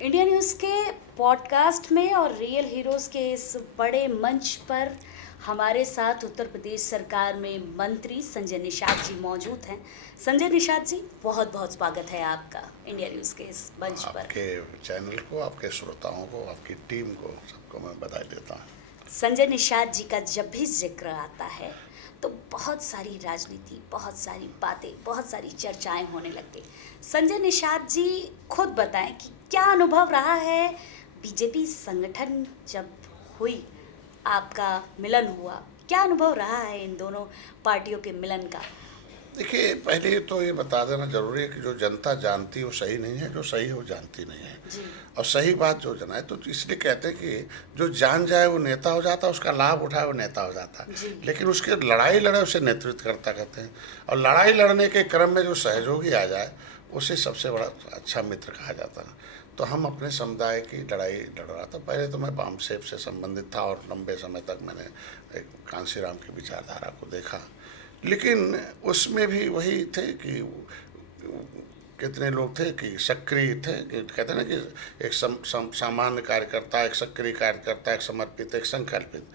India news के podcast में और रियल हीरोज़ के इस बड़े मंच पर हमारे साथ उत्तर प्रदेश सरकार में मंत्री संजय निषाद जी मौजूद हैं। संजय निषाद जी, बहुत बहुत स्वागत है आपका इंडिया न्यूज़ के इस मंच पर। आपके चैनल को, आपके श्रोताओं को, आपकी टीम को, सबको मैं बधाई देता हूँ। संजय निषाद जी का जब भी जिक्र आता है तो बहुत सारी राजनीति, बहुत सारी बातें, बहुत सारी चर्चाएं होने लगती। संजय निषाद जी खुद बताएं कि क्या अनुभव रहा है बीजेपी संगठन जब हुई, आपका मिलन हुआ, क्या अनुभव रहा है इन दोनों पार्टियों के मिलन का? देखिए, पहले तो ये बता देना जरूरी है कि जो जनता जानती वो सही नहीं है, जो सही है वो जानती नहीं है। जी। और सही बात जो जनाए तो इसलिए कहते हैं कि जो जान जाए वो नेता हो जाता, उसका लाभ उठाए वो नेता हो जाता। जी। लेकिन उसके लड़ाई लड़े उसे नेतृत्व करता कहते हैं। और लड़ाई लड़ने के क्रम में जो सहयोगी आ जाए उसे सबसे बड़ा अच्छा मित्र कहा जाता है। तो हम अपने समुदाय की लड़ाई लड़ रहा था। पहले तो मैं बामसेब से संबंधित था और लंबे समय तक मैंने एक कांसीराम की विचारधारा को देखा। लेकिन उसमें भी वही थे कि कितने लोग थे कि सक्रिय थे, कि कहते हैं ना कि एक सामान्य कार्यकर्ता, एक सक्रिय कार्यकर्ता, एक समर्पित, एक संकल्पित।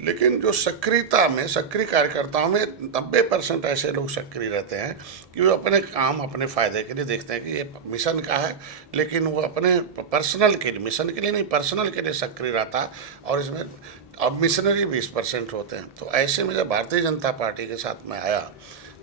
लेकिन जो सक्रियता में, सक्रिय कार्यकर्ताओं में 90% ऐसे लोग सक्रिय रहते हैं कि वो अपने काम, अपने फ़ायदे के लिए देखते हैं कि ये मिशन का है, लेकिन वो अपने पर्सनल के लिए, मिशन के लिए नहीं, पर्सनल के लिए सक्रिय रहता है। और इसमें अब मिशनरी 20% होते हैं। तो ऐसे में जब भारतीय जनता पार्टी के साथ में आया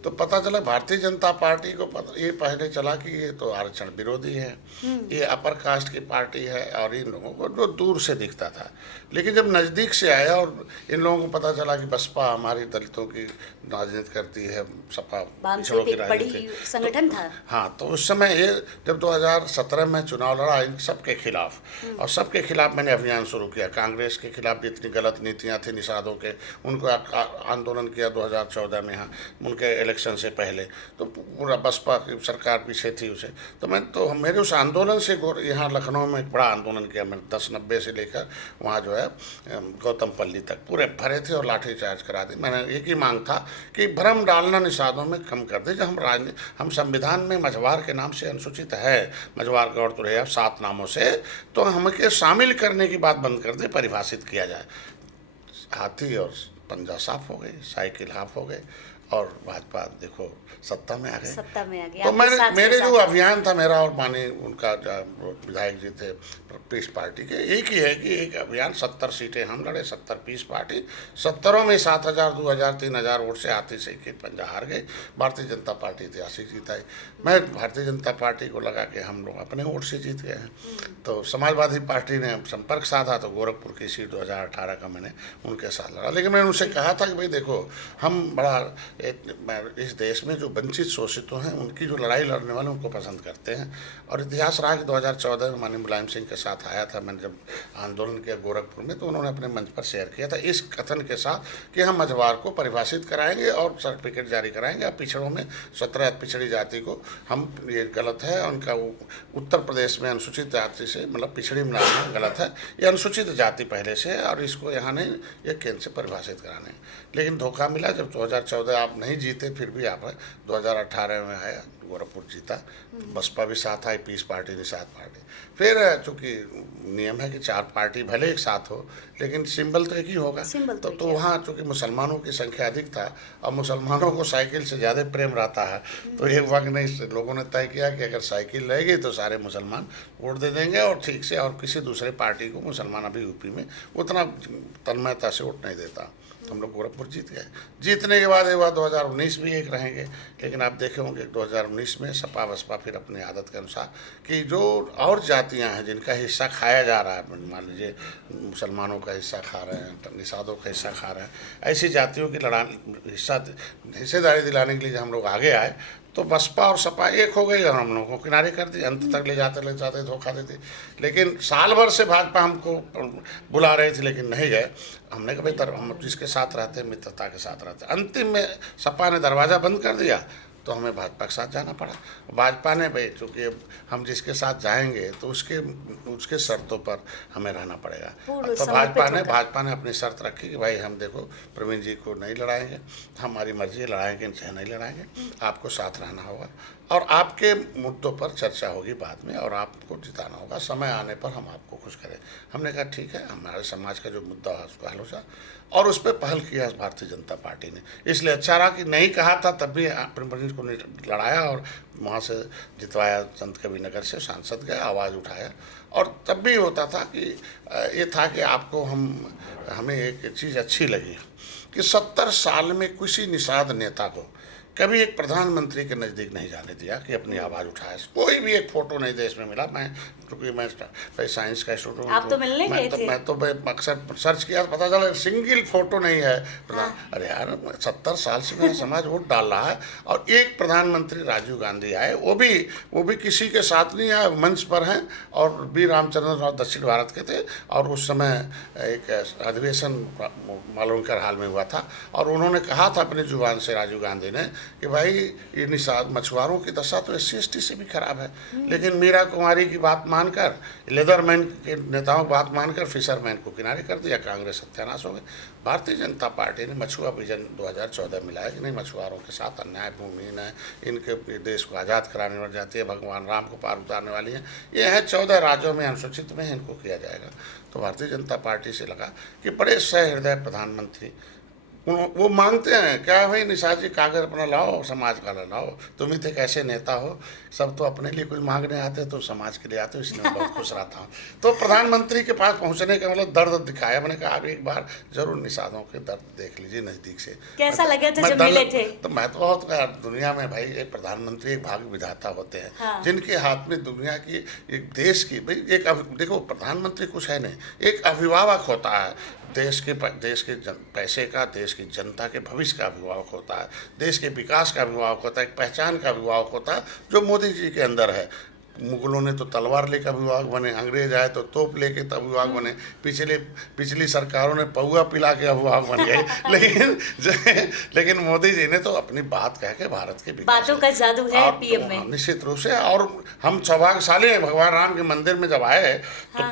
तो पता चला भारतीय जनता पार्टी को ये पहले चला कि ये तो आरक्षण विरोधी है, ये अपर कास्ट की पार्टी है, और इन लोगों को जो दूर से दिखता था। लेकिन जब नज़दीक से आया और इन लोगों को पता चला कि बसपा हमारी दलितों की राजनीति करती है, सपा पिछड़ों की राजनीति, संगठन था। हाँ, तो उस समय ये जब 2017 में चुनाव लड़ा इन सबके खिलाफ, और सबके खिलाफ मैंने अभियान शुरू किया। कांग्रेस के खिलाफ जितनी गलत नीतियाँ थी निषादों के, उनको आंदोलन किया 2014 में, यहाँ उनके इलेक्शन से पहले। तो पूरा बसपा की सरकार पीछे थी उसे। तो मेरे उस आंदोलन से यहाँ लखनऊ में एक बड़ा आंदोलन किया मैंने, 1090 से लेकर वहाँ जो है गौतमपल्ली तक पूरे भरे थे और लाठीचार्ज करा दी। मैंने एक ही मांग था कि भ्रम डालना निषादों में कम कर दे। जब हम संविधान में मझवार के नाम से अनुसूचित है, मझवार गौड़ तुरैया 7 नामों से, तो हमके शामिल करने की बात बंद कर दे, परिभाषित किया जाए। हाथी और पंजा साफ हो गई, साइकिल हाफ हो गए, और भाजपा देखो सत्ता में आ गए। सत्ता में आ गए। तो मेरे जो अभियान था मेरा और माने उनका विधायक जी थे पीस पार्टी के, एक ही है कि एक अभियान 70 सीटें हम लड़े, 70 पीस पार्टी, 70 में 7,000, 2,000, 3,000 वोट से आती से पंजा हार गए। भारतीय जनता पार्टी 83 जीताई। मैं भारतीय जनता पार्टी को लगा कि हम लोग अपने वोट से जीत गए हैं। तो समाजवादी पार्टी ने संपर्क साधा, तो गोरखपुर की सीट 2018 का मैंने उनके साथ लड़ा। लेकिन मैंने उनसे कहा था कि भाई देखो, हम बड़ा इस देश में जो वंचित शोषितों हैं उनकी जो लड़ाई लड़ने वाले उनको पसंद करते हैं। और इतिहास रहा कि 2014 में माननीय मुलायम सिंह के साथ आया था मैंने, जब आंदोलन किया गोरखपुर में, तो उन्होंने अपने मंच पर शेयर किया था इस कथन के साथ कि हम मझवार को परिभाषित कराएंगे और सर्टिफिकेट जारी कराएंगे। अब पिछड़ों में 17 पिछड़ी जाति को हम, ये गलत है, उनका उत्तर प्रदेश में अनुसूचित जाति से मतलब पिछड़ी में गलत है, ये अनुसूचित जाति पहले से है और इसको यहाँ नहीं, ये केंद्र से परिभाषित कराने। लेकिन धोखा मिला, जब 2014 आप नहीं जीते, फिर भी आप 2018 में आया, गोरखपुर जीता, बसपा भी साथ आई, पीस पार्टी निषाद पार्टी। फिर चूँकि नियम है कि 4 पार्टी भले एक साथ हो, लेकिन सिंबल तो एक ही होगा। तो वहाँ चूँकि मुसलमानों की संख्या अधिक था और मुसलमानों को साइकिल से ज़्यादा प्रेम रहता है, तो एक वक्त नहीं, लोगों ने तय किया कि अगर साइकिल रहेगी तो सारे मुसलमान वोट दे देंगे और ठीक से, और किसी दूसरे पार्टी को मुसलमान अभी यूपी में उतना तन्मयता से वोट नहीं देता। हम लोग गोरखपुर जीत गए। जीतने के बाद एक बार 2019 भी एक रहेंगे, लेकिन आप देखे होंगे 2019 में सपा बसपा फिर अपनी आदत के अनुसार कि जो और जातियां हैं जिनका हिस्सा खाया जा रहा है, मान लीजिए मुसलमानों का हिस्सा खा रहे हैं, निषादों का हिस्सा खा रहे हैं, ऐसी जातियों की हिस्सेदारी दिलाने के लिए जब हम लोग आगे आए तो बसपा और सपा एक हो गई और हम लोगों को किनारे कर दी, अंत तक ले जाते धोखा देते। लेकिन साल भर से भाजपा हमको बुला रही थी लेकिन नहीं गए। हमने कहा भाई हम जिसके साथ रहते हैं मित्रता के साथ रहते हैं। अंतिम में सपा ने दरवाज़ा बंद कर दिया तो हमें भाजपा के साथ जाना पड़ा। भाजपा ने भाई चूँकि हम जिसके साथ जाएंगे तो उसके शर्तों पर हमें रहना पड़ेगा। तो भाजपा ने अपनी शर्त रखी कि भाई हम देखो प्रवीण जी को नहीं लड़ाएंगे, हमारी मर्जी है, लड़ाएंगे चाहे नहीं लड़ाएंगे, आपको साथ रहना होगा। और आपके मुद्दों पर चर्चा होगी बाद में और आपको जिताना होगा, समय आने पर हम आपको खुश करें। हमने कहा ठीक है, हमारे समाज का जो मुद्दा है उसको हल हो जाए, और उस पर पहल किया भारतीय जनता पार्टी ने। इसलिए अच्छा रहा कि नहीं कहा था तब भी प्रेमचंद को लड़ाया और वहाँ से जितवाया, संत कबीर नगर से सांसद गए, आवाज़ उठाया। और तब भी होता था कि ये था कि आपको हमें एक चीज़ अच्छी लगी कि 70 साल में किसी निषाद नेता को कभी एक प्रधानमंत्री के नज़दीक नहीं जाने दिया कि अपनी आवाज़ उठाए। कोई भी एक फ़ोटो नहीं देश में मिला। मैं क्योंकि मैं साइंस का स्टूडेंट हूँ, आप तो मिलने गए थे। मैं अक्सर सर्च किया तो पता चला सिंगल फोटो नहीं है। हाँ। अरे यार, 70 साल से मेरा समाज वोट डाल रहा है और एक प्रधानमंत्री राजीव गांधी आए, वो भी किसी के साथ नहीं आए, मंच पर हैं, और बी रामचंद्र राव दक्षिण भारत के थे, और उस समय एक अधिवेशन मालूमकर हाल में हुआ था, और उन्होंने कहा था अपनी जुबान से, राजीव गांधी ने, कि भाई ये निषाद मछुआरों की दशा तो SC/ST से भी खराब है, लेकिन मीरा कुमारी की बात मानकर, लेदरमैन के नेताओं की बात मानकर फिशरमैन को किनारे कर दिया, कांग्रेस सत्यानाश हो गई। भारतीय जनता पार्टी ने मछुआ विजन 2014 में लाया कि नहीं, मछुआरों के साथ अन्याय भूमिहीन है, इनके देश को आज़ाद कराने वाली जाती है, भगवान राम को पार उतारने वाली है, ये है 14 राज्यों में अनुसूचित में, इनको किया जाएगा। तो भारतीय जनता पार्टी से लगा कि बड़े सहृदय प्रधानमंत्री वो मांगते हैं क्या, भाई निषाद जी कागज अपना लाओ, समाज का लाओ, तुम ही थे कैसे नेता हो, सब तो अपने लिए कुछ मांगने आते तो समाज के लिए आते हो, इसलिए मैं बहुत खुश रहता हूँ। तो प्रधानमंत्री के पास पहुँचने का मतलब दर्द दिखाया। मैंने कहा आप एक बार जरूर निषादों के दर्द देख लीजिए नज़दीक से। कैसा लगा था जब मिले थे? तो मैं तो बहुत, दुनिया में भाई एक प्रधानमंत्री एक भाग्य विधाता होते हैं। हाँ। जिनके हाथ में दुनिया की, एक देश की, भाई एक देखो प्रधानमंत्री कुछ है नहीं, एक अभिभावक होता है देश के पैसे का, देश की जनता के भविष्य का अभिभावक होता है, देश के विकास का अभिभावक होता है, एक पहचान का अभिभावक होता है, जो मोदी जी के अंदर है। मुगलों ने तो तलवार लेकर अभिभावक बने, अंग्रेज आए तो तोप लेके तो अभिभावक बने, पिछली सरकारों ने पौआ पिला के अभिभावक बन गए। लेकिन मोदी जी ने तो अपनी बात कह के भारत के बातों का जादू है PM में, निश्चित रूप से। और हम सौभाग्यशाली हैं, भगवान राम के मंदिर में जब आए तो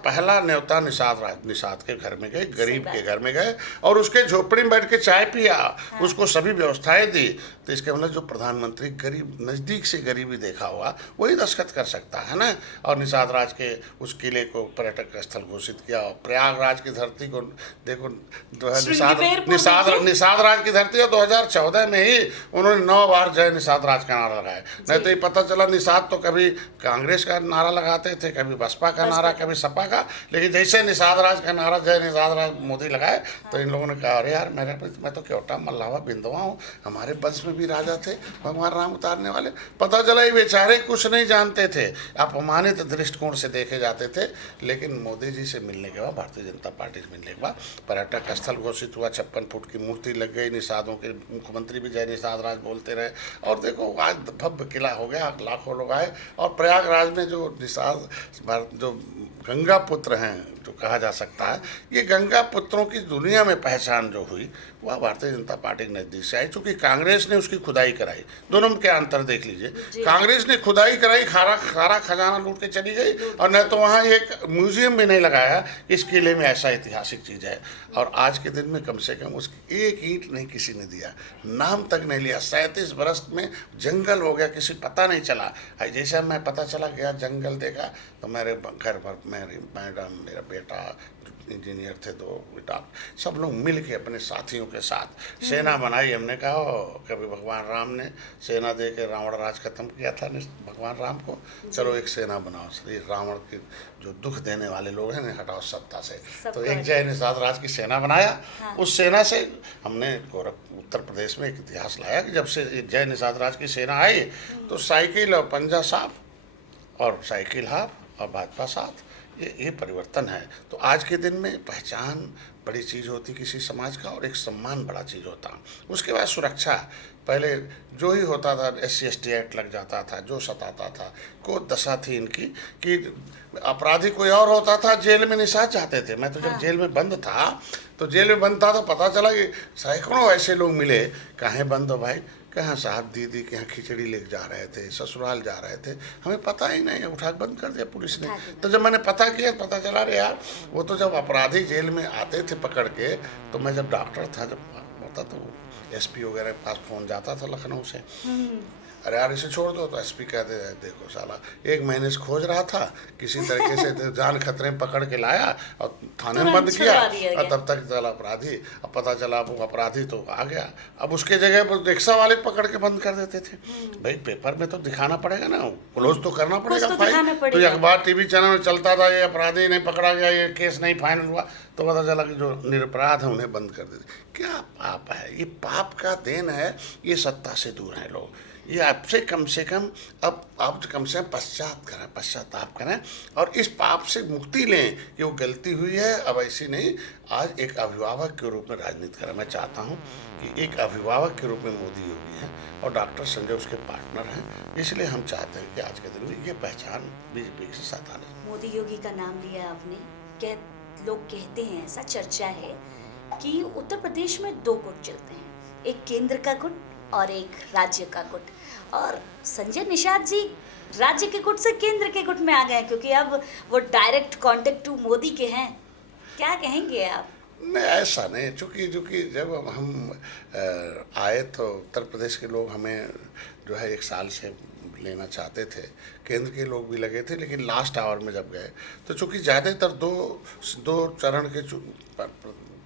पहला न्योता निषाद के घर में गए, गरीब के घर में गए, और उसके झोपड़ी में बैठ के चाय पिया, उसको सभी व्यवस्थाएं दी। तो इसके मतलब जो प्रधानमंत्री गरीब, नज़दीक से गरीबी देखा हुआ, वही दस्तखत कर सकता है ना। और निषाद राज के उस किले को पर्यटक स्थल घोषित किया, और प्रयागराज की धरती को देखो, निषाद राज की धरती, और 2014 में ही उन्होंने 9 बार जय निषाद राज का नारा लगाया। नहीं तो ये पता चला निषाद तो कभी कांग्रेस का नारा लगाते थे, कभी बसपा का नारा, कभी सपा का, लेकिन जैसे निषाद राज का नारा जय निषाद राज मोदी लगाए तो इन लोगों ने कहा अरे यार, मैं तो क्योटा मल्लावा बिंदवा हूँ, हमारे वंश में भी राजा थे भगवान राम उतारने वाले। पता चला ये बेचारे कुछ नहीं जानते थे, अपमानित दृष्टिकोण से देखे जाते थे। लेकिन मोदी जी से मिलने के बाद, भारतीय जनता पार्टी से मिलने के बाद पर्यटक स्थल घोषित हुआ, 56 फुट की मूर्ति लग गई निषादों के, मुख्यमंत्री भी जय निषाद राज बोलते रहे, और देखो आज भव्य किला हो गया, लाखों लोग आए। और प्रयागराज में जो निषाद, जो गंगा पुत्र हैं जो कहा जा सकता है, ये गंगा पुत्रों की दुनिया में पहचान जो हुई वह भारतीय जनता पार्टी के नज़दीक से आई, चूँकि कांग्रेस ने उसकी खुदाई कराई। दोनों में क्या अंतर देख लीजिए, कांग्रेस ने खुदाई कराई, सारा खजाना लूट के चली गई, और न तो वहाँ एक म्यूजियम भी नहीं लगाया इस किले में ऐसा ऐतिहासिक चीज़ है। और आज के दिन में कम से कम उसकी एक ईंट नहीं किसी ने दिया, नाम तक नहीं लिया। 37 वर्ष में जंगल हो गया, किसी पता नहीं चला। जैसे मैं पता चला गया जंगल देखा तो मेरे घर पर मेरी मैडम, मेरा बेटा इंजीनियर थे, 2 बेटा, सब लोग मिल के अपने साथियों के साथ सेना बनाई। हमने कहा कभी भगवान राम ने सेना दे के रावण राज खत्म किया था भगवान राम को, चलो एक सेना बनाओ, श्री रावण के जो दुख देने वाले लोग हैं हटाओ सत्ता से। तो एक जय निषाद राज की सेना बनाया। हाँ। उस सेना से हमने उत्तर प्रदेश में एक इतिहास लाया कि जब से जय निषाद राज की सेना आई तो साइकिल और पंजा साफ और साइकिल हाफ और भाजपा साथ, ये परिवर्तन है। तो आज के दिन में पहचान बड़ी चीज़ होती किसी समाज का, और एक सम्मान बड़ा चीज़ होता। उसके बाद सुरक्षा, पहले जो ही होता था SC/ST एक्ट लग जाता था, जो सताता था, को दशा थी इनकी कि अपराधी कोई और होता था, जेल में निषाद जाते थे। मैं तो जब जेल में बंद था तो पता चला कि सैकड़ों ऐसे लोग मिले, कहाँ बंद हो भाई, कहाँ साहब दीदी के यहाँ खिचड़ी लेके जा रहे थे, ससुराल जा रहे थे, हमें पता ही नहीं, उठा बंद कर दिया पुलिस ने। तो जब मैंने पता किया, पता चला रे यार, वो तो जब अपराधी जेल में आते थे पकड़ के, तो मैं जब डॉक्टर था, जब होता तो SP वगैरह के पास फ़ोन जाता था लखनऊ से, अरे यार इसे छोड़ दो, तो एसपी कहते हैं देखो साला 1 महीने से खोज रहा था, किसी तरीके से जान खतरे में पकड़ के लाया और थाने में तुरंत बंद किया, छुड़वा दिया और गया। तब तक चला अपराधी, अब पता चला वो अपराधी तो आ गया, अब उसके जगह पर रिक्शा वाले पकड़ के बंद कर देते थे। भाई पेपर में तो दिखाना पड़ेगा ना, क्लोज तो करना पड़ेगा तो भाई। दिखाना तो ये पड़ेगा। अखबार टीवी चैनल में चलता था, ये अपराधी नहीं पकड़ा गया, ये केस नहीं फाइनल हुआ, तो पता चला कि जो निरपराध है उन्हें बंद कर देते। क्या पाप है, ये पाप का देन है, ये सत्ता से दूर हैं लोग। ये आपसे कम से कम अब आप कम से कम पश्चाताप करें और इस पाप से मुक्ति लें कि वो गलती हुई है, अब ऐसी नहीं। आज एक अभिभावक के रूप में राजनीति करें। मैं चाहता हूँ कि एक अभिभावक के रूप में मोदी योगी हैं और डॉक्टर संजय उसके पार्टनर हैं, इसलिए हम चाहते हैं कि आज के दिन में ये पहचान बीजेपी के साथ आने। मोदी योगी का नाम लिया आपने, लोग कहते हैं, ऐसा चर्चा है कि उत्तर प्रदेश में 2 गुट चलते हैं, एक केंद्र का गुट और एक राज्य का गुट, और संजय निषाद जी राज्य के गुट से केंद्र के गुट में आ गए हैं, क्योंकि अब वो डायरेक्ट कांटेक्ट टू मोदी के हैं। क्या कहेंगे आप? नहीं ऐसा नहीं, चूँकि जब हम आए तो उत्तर प्रदेश के लोग हमें जो है 1 साल से लेना चाहते थे, केंद्र के लोग भी लगे थे, लेकिन लास्ट आवर में जब गए तो चूँकि ज़्यादातर दो चरण के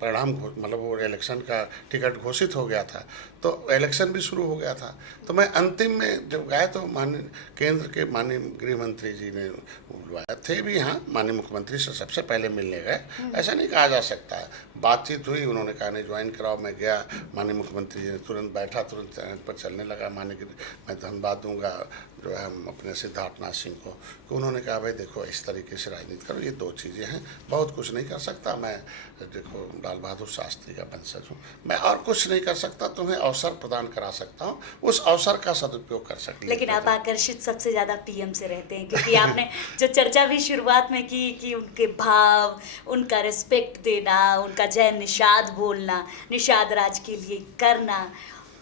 परिणाम मतलब वो इलेक्शन का टिकट घोषित हो गया था, तो इलेक्शन भी शुरू हो गया था, तो मैं अंतिम में जब गए तो केंद्र के माननीय गृह मंत्री जी ने बुलवाया थे भी, हाँ माननीय मुख्यमंत्री से सबसे पहले मिलने गए, ऐसा नहीं कहा जा सकता है। बातचीत हुई, उन्होंने कहा नहीं ज्वाइन कराओ, मैं गया, माननीय मुख्यमंत्री जी ने तुरंत बैठा, तुरंत पर चलने लगा। मैं धन्यवाद दूंगा जो है हम अपने सिद्धार्थनाथ सिंह को, कि उन्होंने कहा भाई देखो इस तरीके से राजनीति करो, ये 2 चीज़ें हैं, बहुत कुछ नहीं कर सकता मैं, देखो लाल बहादुर शास्त्री का वंशज हूँ, मैं और कुछ नहीं कर सकता, तुम्हें अवसर प्रदान करा सकता हूँ, उस अवसर का सदुपयोग कर सकते। लेकिन आप आकर्षित सबसे ज़्यादा पीएम से रहते हैं, क्योंकि आपने जो चर्चा भी शुरुआत में की कि उनके भाव, उनका रिस्पेक्ट देना, उनका जय निषाद बोलना, निषाद राज के लिए करना,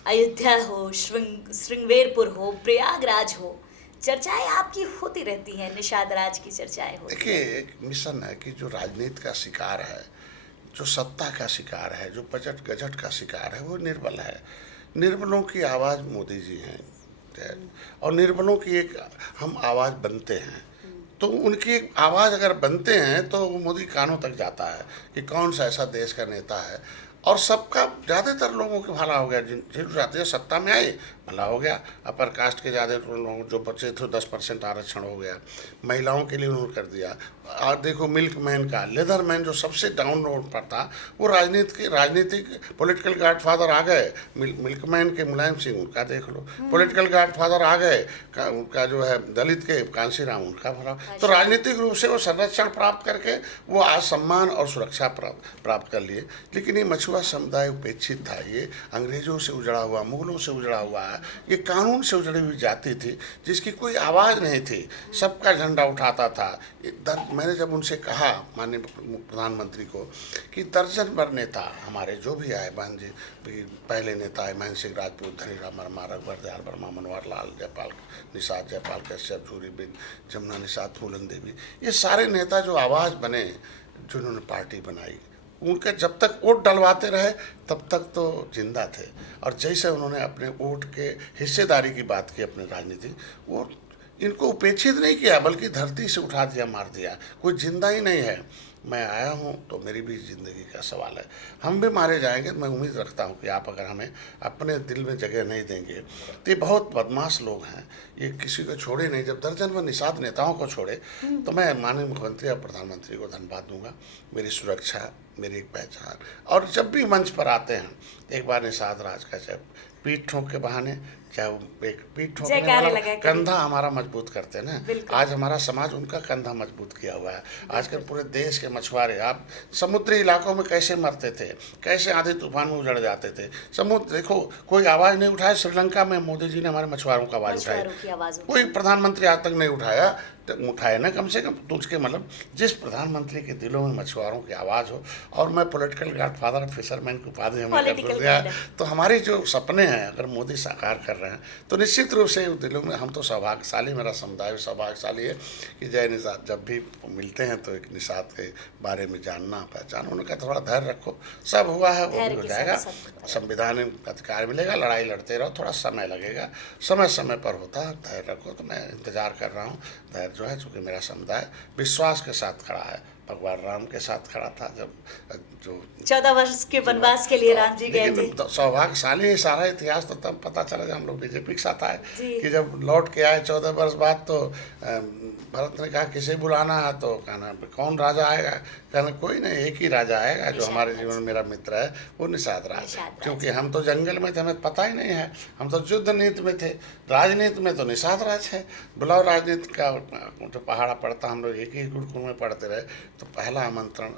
अयोध्या हो, श्रृंगेरपुर हो, प्रयागराज हो, चर्चाएं आपकी होती रहती हैं, निषाद राज की चर्चाएं होती हैं। देखिए एक मिशन है कि जो राजनीति का शिकार है, जो सत्ता का शिकार है, जो बजट गजट का शिकार है, वो निर्बल है। निर्बलों की आवाज़ मोदी जी हैं, और निर्बलों की एक हम आवाज़ बनते हैं, तो उनकी एक आवाज़ अगर बनते हैं तो मोदी कानों तक जाता है कि कौन सा ऐसा देश का नेता है, और सबका ज़्यादातर लोगों के भला हो गया, जिन जातीय सत्ता में आए भला हो गया, अपर कास्ट के ज़्यादा लोग जो बचे थे 10% आरक्षण हो गया, महिलाओं के लिए उन्होंने कर दिया। और देखो मिल्क मैन का, लेदर मैन जो सबसे डाउन रोड पर था, वो राजनीतिक पॉलिटिकल गॉडफादर आ गए। मिल्क मैन के मुलायम सिंह, उनका देख लो, पॉलिटिकल गॉडफादर आ गए उनका जो है दलित के कांशीराम, उनका भला। तो राजनीतिक रूप से वो संरक्षण प्राप्त करके वो आज सम्मान और सुरक्षा प्राप्त कर लिए। लेकिन ये मछुआ समुदाय उपेक्षित था, ये अंग्रेजों से उजड़ा हुआ, मुगलों से उजड़ा हुआ है, ये कानून से उजड़ी हुई जाति थी जिसकी कोई आवाज़ नहीं थी, सबका झंडा उठाता था। मैंने जब उनसे कहा माननीय प्रधानमंत्री को कि दर्जन भर नेता हमारे जो भी आए, बहन जी पहले नेता आए महेंद्र सिंह राजपूत, धनीराम वर्मा, रघुवर दयाल वर्मा, मनोहर लाल, जयपाल निषाद, जयपाल कश्यप, झूरी बिन, जमुना निषाद, फूलन देवी, ये सारे नेता जो आवाज़ बने, जिन्होंने पार्टी बनाई, उनके जब तक वोट डलवाते रहे तब तक तो जिंदा थे। और जैसे उन्होंने अपने वोट के हिस्सेदारी की बात की अपने राजनीति, वो इनको उपेक्षित नहीं किया बल्कि धरती से उठा दिया, मार दिया। कोई जिंदा ही नहीं है। मैं आया हूँ तो मेरी भी ज़िंदगी का सवाल है, हम भी मारे जाएंगे। मैं उम्मीद रखता हूँ कि आप अगर हमें अपने दिल में जगह नहीं देंगे तो ये बहुत बदमाश लोग हैं, ये किसी को छोड़े नहीं। जब दर्जन व निषाद नेताओं को छोड़े तो मैं माननीय मुख्यमंत्री और प्रधानमंत्री को धन्यवाद दूंगा। मेरी सुरक्षा, मेरी एक पहचान, और जब भी मंच पर आते हैं एक बार निषाद राज का चाहे पीठ ठोक के बहाने, चाहे वो एक पीठ ठोकने वाला कंधा हमारा मजबूत करते हैं ना, आज हमारा समाज उनका कंधा मजबूत किया हुआ है। आजकल पूरे देश के मछुआरे, आप समुद्री इलाकों में कैसे मरते थे, कैसे आंधी तूफान में उजड़ जाते थे, समुद्र देखो कोई आवाज़ नहीं उठाया। श्रीलंका में मोदी जी ने हमारे मछुआरों का आवाज़ उठाई, कोई प्रधानमंत्री आज तक नहीं उठाया उठाए ना कम से कम, तो उसके मतलब जिस प्रधानमंत्री के दिलों में मछुआरों की आवाज़ हो, और मैं पॉलिटिकल गॉडफादर फिशरमैन की उपाधि हमें कर पॉलिटिकल दिया, गाइड। तो हमारे जो सपने हैं अगर मोदी साकार कर रहे हैं तो निश्चित रूप से दिलों में, हम तो सौभाग्यशाली, मेरा समुदाय भी सौभाग्यशाली है कि जय निषाद जब भी मिलते हैं तो एक निषाद के बारे में जानना पहचान, उनका थोड़ा धैर्य रखो, सब हुआ है वो भी धैर्य हो के जाएगा, साथ सब होगा। संविधानिक अधिकार मिलेगा, लड़ाई लड़ते रहो, थोड़ा समय लगेगा, समय समय पर होता है, धैर्य रखो। तो मैं इंतजार कर रहा हूँ, धैर्य जो है, चूँकि मेरा समुदाय विश्वास के साथ खड़ा है, भगवान राम के साथ खड़ा था जब जो 14 वर्ष के वनवास के लिए राम जी गए थे। लेकिन सौभाग्यशाली है, सारा इतिहास तो तब पता चला जब हम लोग बीजेपी के साथ आए, जी। कि जब लौट के आए 14 वर्ष बाद, तो भरत ने कहा किसे बुलाना है, तो कहना कौन राजा आएगा, कहना कोई नहीं, एक ही राजा आएगा जो निषाद हमारे राज। जीवन में मेरा मित्र है, वो निषाद राज निषाद है। राज। क्योंकि हम तो जंगल में थे, हमें पता ही नहीं है, हम तो युद्ध नीति में थे, राजनीति में तो निषाद राज है। बुलाओ राजनीति का तो पहाड़ा पड़ता, हम लोग एक ही गुरुकुल में पढ़ते रहे, तो पहला आमंत्रण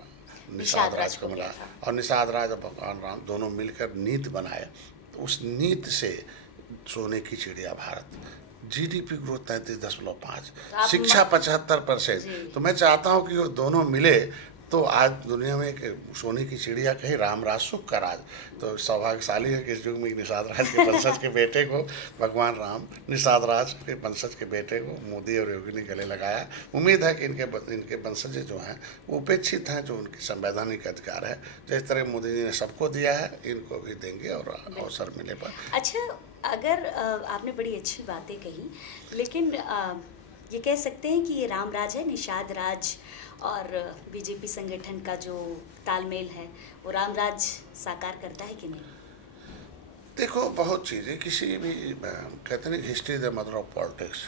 निषाद राज को मिला, और निषाद राज और भगवान राम दोनों मिलकर नीति बनाए, तो उस नीति से सोने की चिड़िया भारत, जीडीपी ग्रोथ 33.5, आप शिक्षा 75%। जी। तो मैं चाहता हूँ कि वो दोनों मिले तो आज दुनिया में एक सोने की चिड़िया कही राम राज सुख का राज। तो सौभाग्यशाली है कि इस युग में निषाद राज के वंशज के बेटे को, भगवान राम निषाद राज के वंशज के बेटे को मोदी और योगी ने गले लगाया। उम्मीद है कि इनके वंशज जो हैं वो उपेक्षित हैं, जो उनकी संवैधानिक अधिकार है, जिस तरह मोदी जी ने सबको दिया है, इनको भी देंगे और अवसर मिले पर। अच्छा, अगर आपने बड़ी अच्छी बातें कही, लेकिन ये कह सकते हैं कि ये राम राज है, निषाद राज और बीजेपी संगठन का जो तालमेल है वो राम राज साकार करता है कि नहीं? देखो, बहुत चीज़ें किसी भी कहते हैं history the mother of politics,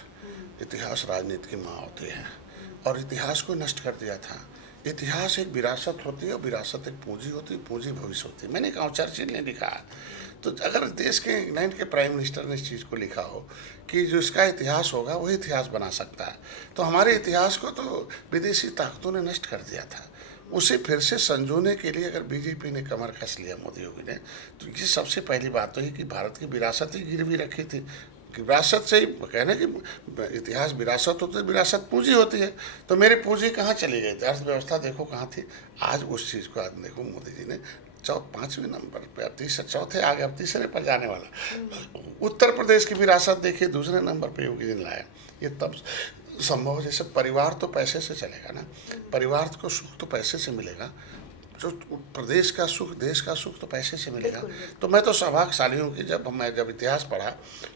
इतिहास राजनीति की माँ होती है, और इतिहास को नष्ट कर दिया था। इतिहास एक विरासत होती है, और विरासत एक पूंजी होती है, पूंजी भविष्य होती है। मैंने कहा, चर्चिल ने लिखा है, तो अगर देश के इंग्लैंड के प्राइम मिनिस्टर ने इस चीज़ को लिखा हो कि जो इसका इतिहास होगा वही इतिहास बना सकता है, तो हमारे इतिहास को तो विदेशी ताकतों ने नष्ट कर दिया था। उसे फिर से संजोने के लिए अगर बीजेपी ने कमर कस लिया, मोदी योगी ने, तो ये सबसे पहली बात तो है कि भारत की विरासत ही गिरवी रखी थी। कि विरासत से ही कहना कि इतिहास विरासत होती है, विरासत पूंजी होती है, तो मेरी पूंजी कहाँ चली गई थी, अर्थव्यवस्था देखो कहाँ थी। आज उस चीज़ को आज देखो, मोदी जी ने 5वें नंबर पे, चौथे आ गए, अब तीसरे पर जाने वाला। उत्तर प्रदेश की विरासत देखिए, दूसरे नंबर पे योगी जी ने लाया। ये तब संभव, जैसे परिवार तो पैसे से चलेगा ना, परिवार को सुख तो पैसे से मिलेगा, जो प्रदेश का सुख, देश का सुख तो पैसे से मिलेगा। तो मैं तो सौभाग्यशाली हूँ कि जब इतिहास पढ़ा,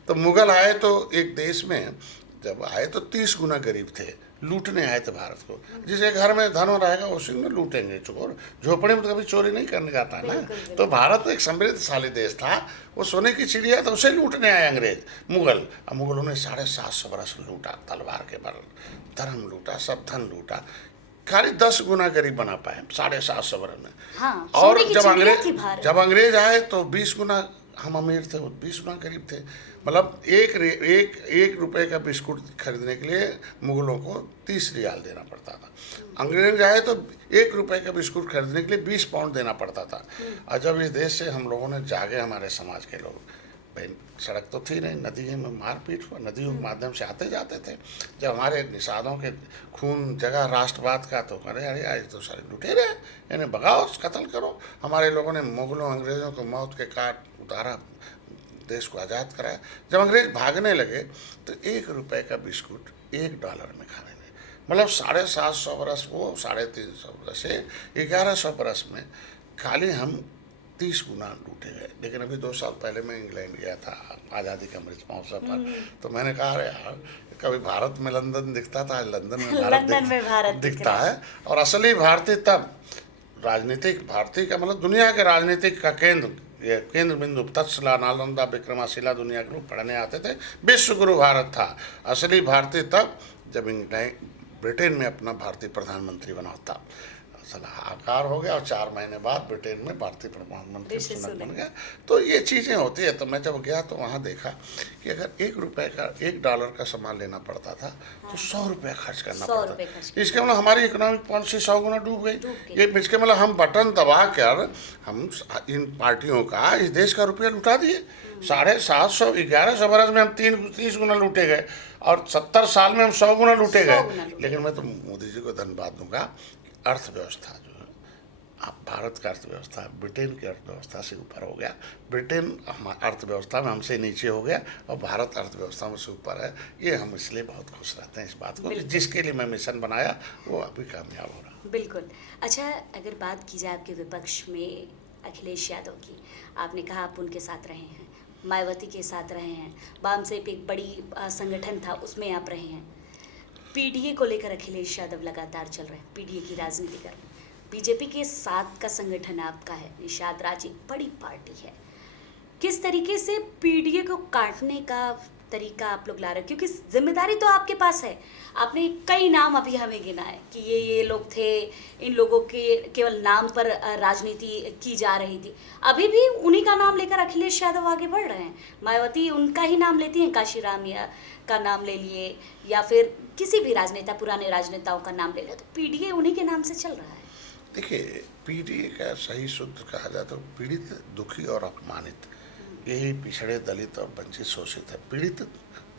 तो मुगल आए तो एक देश में जब आए तो 30 गुना गरीब थे, लूटने आए थे भारत को। जिसके घर में धन रहेगा उसी में लूटेंगे चोर, झोपड़े में तो कभी चोरी नहीं करने जाता है ना। तो भारत एक समृद्धशाली देश था, वो सोने की चिड़िया, तो उसे लूटने आए अंग्रेज, मुगल। अब मुगलों ने 750 बरस लूटा, तलवार के बल धर्म लूटा, सब धन लूटा, खाली 10 गुना गरीब बना पाए 750 वर्ष में। हाँ, और सोने की जब चिड़िया थी भारत। जब अंग्रेज आए तो 20 गुना हम अमीर थे, वो 20 गुना गरीब थे। मतलब एक रुपए का बिस्कुट खरीदने के लिए मुगलों को 30 रियाल देना पड़ता था। अंग्रेज आए तो 1 रुपए का बिस्कुट खरीदने के लिए 20 पाउंड देना पड़ता था। और जब इस देश से हम लोगों ने जागे, हमारे समाज के लोग, भाई सड़क तो थी नहीं, नदी में मारपीट हुआ, नदियों के माध्यम से आते जाते थे। जब हमारे निषादों के खून जगह राष्ट्रवाद का, तो अरे अरे आज तो सारे लुटेरे हैं, इन्हें भगाओ, कत्ल करो। हमारे लोगों ने मुगलों अंग्रेज़ों को मौत के काट उतारा, देश को आज़ाद कराया। जब अंग्रेज भागने लगे तो 1 रुपए का बिस्कुट $1 में खाने लगे। मतलब 750 बरस, वो 350 बरस से 1100 बरस में खाली हम 30 गुना लूटे गए। लेकिन अभी 2 साल पहले मैं इंग्लैंड गया था आज़ादी का अमृत महोत्सव पर, तो मैंने कहा अरे यार, कभी भारत में लंदन दिखता था, आज लंदन में भारत दिखता है। और असली भारतीय तब राजनीतिक, भारतीय का मतलब दुनिया के राजनीतिक का केंद्र बिंदु, तक्षशिला, नालंदा, विक्रमाशिला दुनिया के लोग पढ़ने आते थे। विश्व गुरु भारत था। असली भारतीय तब जब इंग्लैंड, ब्रिटेन में अपना भारतीय प्रधानमंत्री बना था। सलाहकार हो गया और 4 महीने बाद ब्रिटेन में भारतीय प्रधानमंत्री ऋषि सुनक बन सुनक। गया। तो ये चीज़ें होती है। तो मैं जब गया तो वहाँ देखा कि अगर $1 का $1 का सामान लेना पड़ता था तो ₹100 खर्च करना 100 पड़ता रुपए खर्च करना। इसके मतलब हमारी इकोनॉमिक पॉलिसी 100 गुना डूब डूब गई। गई। ये इसके मतलब हम बटन दबा कर हम इन पार्टियों का इस देश का रुपया लुटा दिए। 750 1100 बरस में हम 30 गुना लूटे गए और 70 साल में हम 100 गुना लूटे 100 गए। गुना लूटे। लेकिन मैं तो मोदी जी को धन्यवाद दूंगा। अर्थव्यवस्था जो है, अब भारत का अर्थव्यवस्था ब्रिटेन की अर्थव्यवस्था से ऊपर हो गया। ब्रिटेन अर्थव्यवस्था में हमसे नीचे हो गया और भारत अर्थव्यवस्था में से ऊपर है। ये हम इसलिए बहुत खुश रहते हैं इस बात को कि बिल्कुल। जिसके लिए मैं मिशन बनाया वो अभी कामयाब हो रहा। बिल्कुल। अच्छा, अगर बात की जाए आपके विपक्ष में अखिलेश यादव की, आपने कहा आप उनके साथ रहे हैं, मायावती के साथ रहे हैं, वामसेप एक बड़ी संगठन था उसमें आप रहे हैं। पीडीए को लेकर अखिलेश यादव लगातार चल रहे हैं, पीडीए की राजनीति कर रहे हैं। बीजेपी के साथ का संगठन आपका है, निषाद राज एक बड़ी पार्टी है। किस तरीके से पीडीए को काटने का तरीका आप लोग ला रहे हैं, क्योंकि जिम्मेदारी तो आपके पास है। आपने कई नाम अभी हमें गिना है कि ये लोग थे, इन लोगों के केवल नाम पर राजनीति की जा रही थी। अभी भी उन्हीं का नाम लेकर अखिलेश यादव आगे बढ़ रहे हैं। मायावती उनका ही नाम लेती हैं, काशीराम का नाम ले लिए या फिर किसी भी राजनेता, पुराने राजनेताओं का नाम ले लिया, तो पीडीए उन्हीं के नाम से चल रहा है। देखिए, पीडीए का सही शुद्ध कहा जाए तो पीड़ित, दुखी और अपमानित, यही पिछड़े, दलित और वंचित शोषित है। पीड़ित,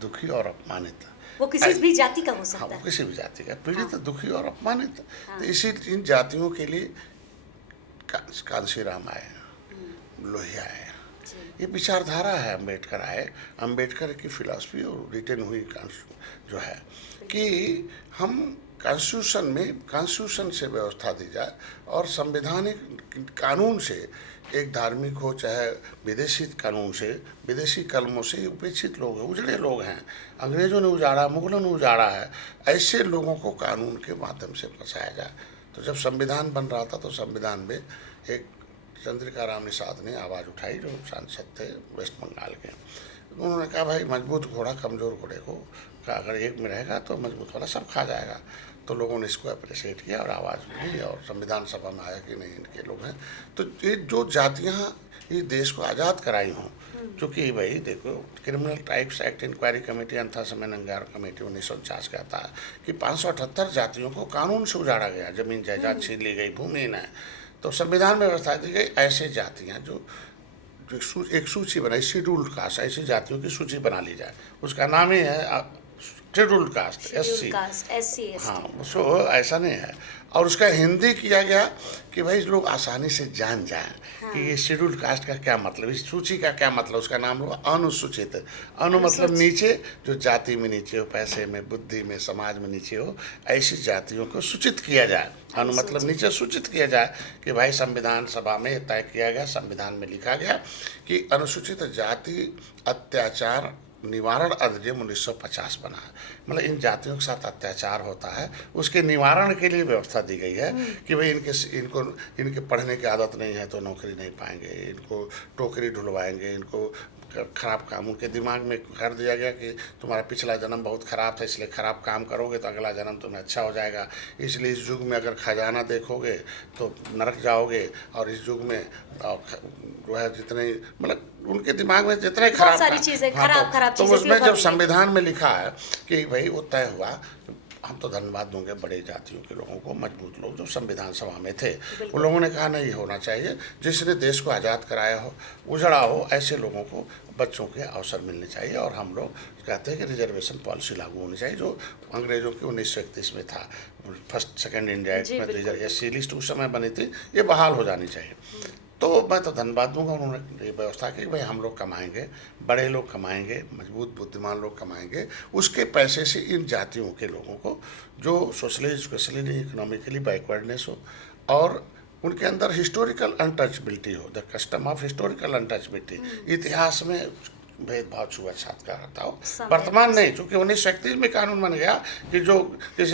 दुखी और अपमानित। वो किसी भी जाति का हो हाँ, सकता वो है। किसी भी जाति का पीड़ित, दुखी और अपमानित। हाँ। तो इसी इन जातियों के लिए कांशीराम आए, लोहिया आए। जी। ये विचारधारा है। अम्बेडकर आए, अम्बेडकर की फिलॉसफी और रिटन हुई जो है कि हम कॉन्स्टिट्यूशन से व्यवस्था दी जाए और संवैधानिक कानून से, एक धार्मिक हो चाहे विदेशी कानून से, विदेशी कलमों से उपेक्षित लोग हैं, उजड़े लोग हैं, अंग्रेजों ने उजाड़ा, मुगलों ने उजाड़ा है, ऐसे लोगों को कानून के माध्यम से बचाया जाए। तो जब संविधान बन रहा था तो संविधान में एक चंद्रिका राम निषाद ने आवाज़ उठाई, जो सांसद थे वेस्ट बंगाल के। उन्होंने कहा भाई मजबूत घोड़ा कमज़ोर घोड़े को का अगर एक में रहेगा तो मजबूत वाला सब खा जाएगा। तो लोगों ने इसको अप्रिशिएट किया और आवाज़ दी और संविधान सभा में आया कि नहीं इनके लोग हैं। तो ये जो जातियाँ इस देश को आज़ाद कराई हों, क्योंकि भाई देखो, criminal rights act inquiry committee अंथा समय नंगार कमेटी 1949 कहता है कि 578 जातियों को कानून से उजाड़ा गया, जमीन जायदाद छीन ली गई, भूमिहीन है। तो संविधान में व्यवस्था दी गई ऐसे जातियाँ जो एक सूची बनाई, शेड्यूल्ड कास्ट, ऐसी जातियों की सूची बना ली जाए। उसका नाम ही है शेड्यूल्ड कास्ट, एससी। हाँ, सो ऐसा नहीं है। और उसका हिंदी किया गया कि भाई लोग आसानी से जान जाएं कि ये शेड्यूल्ड कास्ट का क्या मतलब, इस सूची का क्या मतलब। उसका नाम होगा अनुसूचित। अनु मतलब नीचे, जो जाति में नीचे हो, पैसे में, बुद्धि में, समाज में नीचे हो, ऐसी जातियों को सूचित किया जाए। अनु मतलब नीचे सूचित किया जाए कि भाई संविधान सभा में तय किया गया, संविधान में लिखा गया कि अनुसूचित जाति अत्याचार निवारण अधिनियम 1950 बना है। मतलब इन जातियों के साथ अत्याचार होता है, उसके निवारण के लिए व्यवस्था दी गई है कि भाई इनके पढ़ने की आदत नहीं है तो नौकरी नहीं पाएंगे, इनको टोकरी ढुलवाएंगे, इनको खराब काम, उनके दिमाग में कर दिया गया कि तुम्हारा पिछला जन्म बहुत ख़राब था, इसलिए ख़राब काम करोगे तो अगला जन्म तुम्हें अच्छा हो जाएगा। इसलिए इस युग में अगर खजाना देखोगे तो नरक जाओगे, और इस युग में जो है जितने, मतलब उनके दिमाग में जितने खराब सारी चीज़ें, हाँ, खराब तो चीज़ें उसमें जब संविधान में लिखा है कि भाई वो तय हुआ, हम तो धन्यवाद दूंगे बड़े जातियों के लोगों को, मजबूत लोग जो संविधान सभा में थे। उन लोगों ने कहा नहीं होना चाहिए, जिसने देश को आज़ाद कराया हो, उजड़ा हो, ऐसे लोगों को बच्चों के अवसर मिलने चाहिए। और हम लोग कहते हैं कि रिजर्वेशन पॉलिसी लागू होनी चाहिए, जो अंग्रेजों के 1931 में था। फर्स्ट सेकंड इंडिया एक्ट में रिजर्व एससी लिस्ट उस समय बनी थी, ये बहाल हो जानी चाहिए। तो मैं तो धन्यवाद दूंगा, उन्होंने ये व्यवस्था की भाई हम लोग कमाएंगे, बड़े लोग कमाएंगे, मजबूत बुद्धिमान लोग कमाएंगे, उसके पैसे से इन जातियों के लोगों को जो सोशली एजुकेशनली इकोनॉमिकली बैकवर्डनेस हो और उनके अंदर हिस्टोरिकल अनटचबिलिटी हो, the custom of historical untouchability, इतिहास में भेदभाव छुआछूत का रहता हो। वर्तमान नहीं, चूंकि 1931 में कानून बन गया कि जो किसी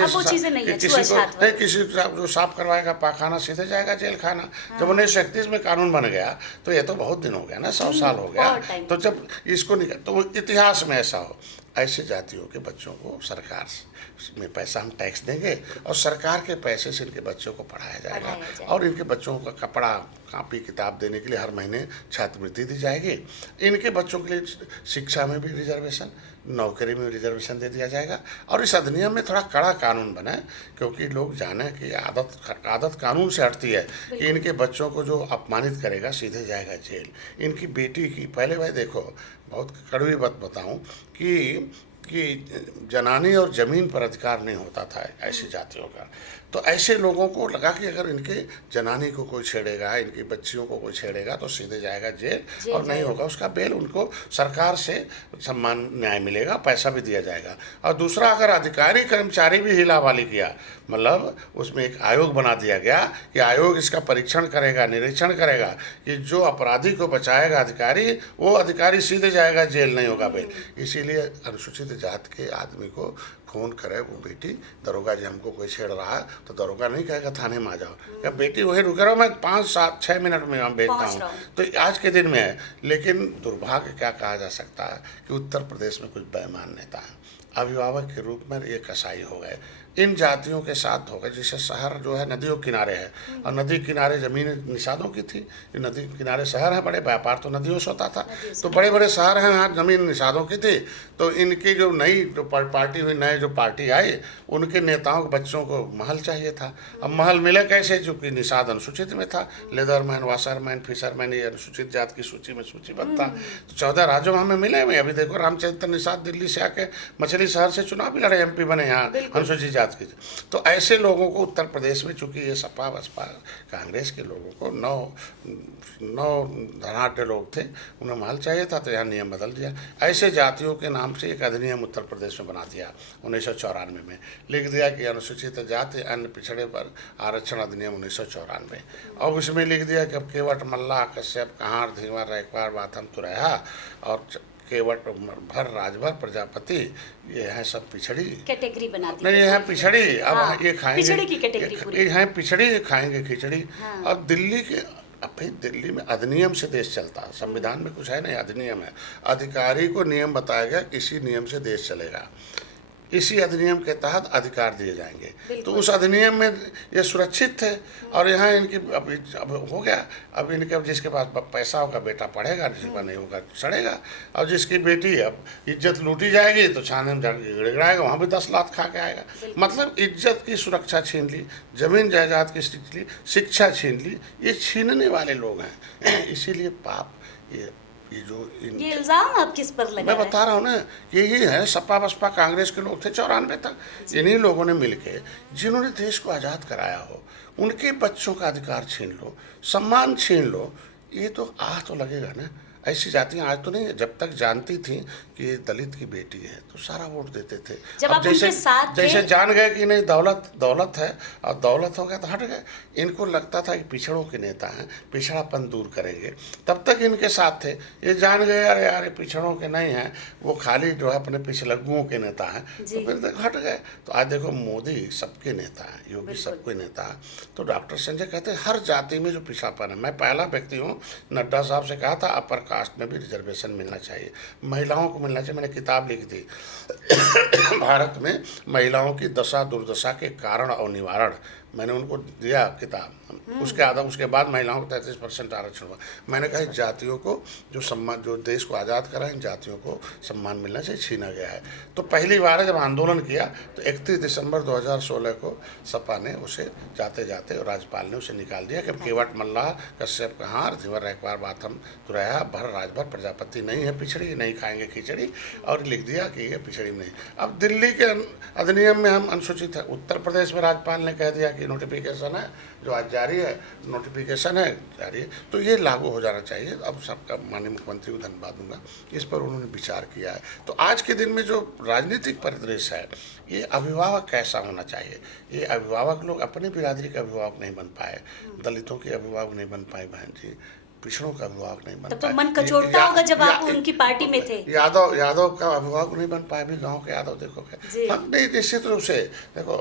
जो साफ करवाएगा पाखाना सीधे जाएगा जेल खाना। जब 1931 में कानून बन गया तो ये तो बहुत दिन हो गया ना, 100 साल हो गया। तो जब इसको नहीं, तो इतिहास में ऐसा हो ऐसे जातियों के बच्चों को सरकार में पैसा हम टैक्स देंगे और सरकार के पैसे से इनके बच्चों को पढ़ाया जाएगा और इनके बच्चों का कपड़ा कापी किताब देने के लिए हर महीने छात्रवृत्ति दी जाएगी। इनके बच्चों के लिए शिक्षा में भी रिजर्वेशन, नौकरी में रिजर्वेशन दे दिया जाएगा और इस अधिनियम में थोड़ा कड़ा कानून बना है, क्योंकि लोग जाने कि आदत कानून से हटती है कि इनके बच्चों को जो अपमानित करेगा सीधे जाएगा जेल। इनकी बेटी की पहले भाई देखो, बहुत कड़वी बात बताऊं कि जनानी और ज़मीन पर अधिकार नहीं होता था ऐसी जातियों का। तो ऐसे लोगों को लगा कि अगर इनके जनानी को कोई छेड़ेगा, इनकी बच्चियों को कोई छेड़ेगा तो सीधे जाएगा जेल और नहीं होगा उसका बेल, उनको सरकार से सम्मान न्याय मिलेगा, पैसा भी दिया जाएगा। और दूसरा, अगर अधिकारी कर्मचारी भी हिलावाली किया, मतलब उसमें एक आयोग बना दिया गया कि आयोग इसका परीक्षण करेगा, निरीक्षण करेगा कि जो अपराधी को बचाएगा अधिकारी, वो अधिकारी सीधे जाएगा जेल, नहीं होगा बेल। इसीलिए अनुसूचित जाति के आदमी को फ़ोन करे वो बेटी, दरोगा जी हमको कोई छेड़ रहा है, तो दरोगा नहीं कहेगा थाने में आ जाओ, क्या बेटी वही रुक रहा हूँ, मैं 5, 7, 6 मिनट में हम भेजता हूँ। तो आज के दिन में है। लेकिन दुर्भाग्य क्या कहा जा सकता है कि उत्तर प्रदेश में कुछ बेईमान नेता हैं, अभिभावक के रूप में ये कसाई हो गए, इन जातियों के साथ हो गए। जैसे शहर जो है नदियों किनारे है और नदी किनारे ज़मीन निषादों की थी, ये नदी किनारे शहर है, बड़े व्यापार तो नदियों से होता था, तो बड़े बड़े शहर हैं, यहाँ ज़मीन निषादों की थी। तो इनकी जो नई जो पार्टी हुई, नए जो पार्टी आई, उनके नेताओं के बच्चों को महल चाहिए था। अब महल मिले कैसे, चूँकि निषाद अनुसूचित में था, लेदरमैन, वाशरमैन, फिशरमैन, ये अनुसूचित जाति की सूची में सूचीबद्ध था। तो 14 राज्यों में हमें मिले हुए। अभी देखो रामचरित्र निषाद दिल्ली से आके मछली शहर से चुनाव भी लड़े, MP बने यहाँ अनुसूचित जाति के। तो ऐसे लोगों को उत्तर प्रदेश में, चूंकि ये सपा बसपा कांग्रेस के लोगों को नौ धनाढ़ लोग थे, उन्हें महल चाहिए था, तो यहाँ नियम बदल दिया। ऐसे जातियों के नाम से एक अधिनियम उत्तर प्रदेश में बना दिया 1994 में, लिख दिया कि अनुसूचित जाति अन्य पिछड़े पर आरक्षण अधिनियम 1994। और उसमें लिख दिया कि अब केवट, मल्लाह, कश्यप, कहार, धीवर, रैकवार, बाथम, तुरैया और केवट, भर, राजभर, प्रजापति, ये है सब पिछड़ी कैटेगरी बना दी। नहीं, ये है पिछड़ी। अब ये खाएंगे, पिछड़ी की कैटेगरी पूरी। ये है पिछड़ी, ये खाएंगे खिचड़ी। अब दिल्ली के, अब भाई दिल्ली में अधिनियम से देश चलता है, संविधान में कुछ है नहीं, अधिनियम है। अधिकारी को नियम बताया गया, इसी नियम से देश चलेगा, इसी अधिनियम के तहत अधिकार दिए जाएंगे। तो उस अधिनियम में ये सुरक्षित थे। और यहाँ इनकी अब हो गया, अब इनके, अब जिसके पास पैसा होगा बेटा पढ़ेगा, जिसके पास नहीं होगा सड़ेगा। और जिसकी बेटी अब इज्जत लूटी जाएगी तो छाने में गिड़गिड़ाएगा, वहाँ भी 10 लाख खा के आएगा। मतलब इज्जत की सुरक्षा छीन ली, जमीन जायदाद की छीन ली, शिक्षा छीन ली, ये छीनने वाले लोग हैं। इसीलिए पाप ये जो ये इल्जाम आप किस पर लगा? मैं बता रहा हूँ ना, यही है, सपा बसपा कांग्रेस के लोग थे 94 तक। इन्हीं लोगों ने मिलके, जिन्होंने देश को आज़ाद कराया हो, उनके बच्चों का अधिकार छीन लो, सम्मान छीन लो, ये तो तो लगेगा ना। ऐसी जातियाँ आज तो नहीं, जब तक जानती थी कि ये दलित की बेटी है तो सारा वोट देते थे। जब अब जैसे जान गए कि नहीं दौलत है और दौलत हो गया तो हट गए। इनको लगता था कि पिछड़ों के नेता हैं, पिछड़ापन दूर करेंगे, तब तक इनके साथ थे। ये जान गए अरे यार ये पिछड़ों के नहीं हैं, वो खाली जो है अपने पिछलग्गुओं के नेता हैं, तो फिर तक हट गए। तो आज देखो मोदी सबके नेता है, योगी सबके नेता है। तो डॉक्टर संजय कहते हैं हर जाति में जो पिछड़ापन है, मैं पहला व्यक्ति हूँ, नड्डा साहब से कहा था अपर कास्ट में भी रिजर्वेशन मिलना चाहिए, महिलाओं को मिलना चाहिए। मैंने किताब लिखी थी भारत में महिलाओं की दशा दुर्दशा के कारण और निवारण, मैंने उनको दिया किताब। उसके बाद महिलाओं को 33% आरक्षण हुआ। मैंने कहा जातियों को जो सम्मान, जो देश को आज़ाद करा, इन जातियों को सम्मान मिलना चाहिए, छीना गया है। तो पहली बार जब आंदोलन किया तो 31 दिसंबर 2016 को सपा ने उसे जाते जाते और राज्यपाल ने उसे निकाल दिया कि केवट, मल्लाह, कश्यप, कहार, धीवर, रैकवार, बाथम, तुरैया, भर, राजभर, प्रजापति नहीं है पिछड़ी, नहीं खाएंगे खिचड़ी, और लिख दिया कि ये पिछड़ी नहीं। अब दिल्ली के अधिनियम में हम अनुसूचित है, उत्तर प्रदेश में राज्यपाल ने कह दिया कि नोटिफिकेशन है जो आज जारी है, नोटिफिकेशन है जारी है, तो ये लागू हो जाना चाहिए। अब सबका माननीय मुख्यमंत्री को धन्यवाद दूंगा, इस पर उन्होंने विचार किया है। तो आज के दिन में जो राजनीतिक परिदृश्य है, ये अभिभावक कैसा होना चाहिए, ये अभिभावक लोग अपनी बिरादरी के अभिभावक नहीं बन पाए, दलितों के अभिभावक नहीं बन पाए, बहन जी पिछड़ों का अभिभावक नहीं बन पाए। तो मन कचोटता होगा जब आप उनकी पार्टी में थे। यादव का अभिभावक नहीं बन पाए, भी गाँव के यादव देखो नहीं, निश्चित रूप से देखो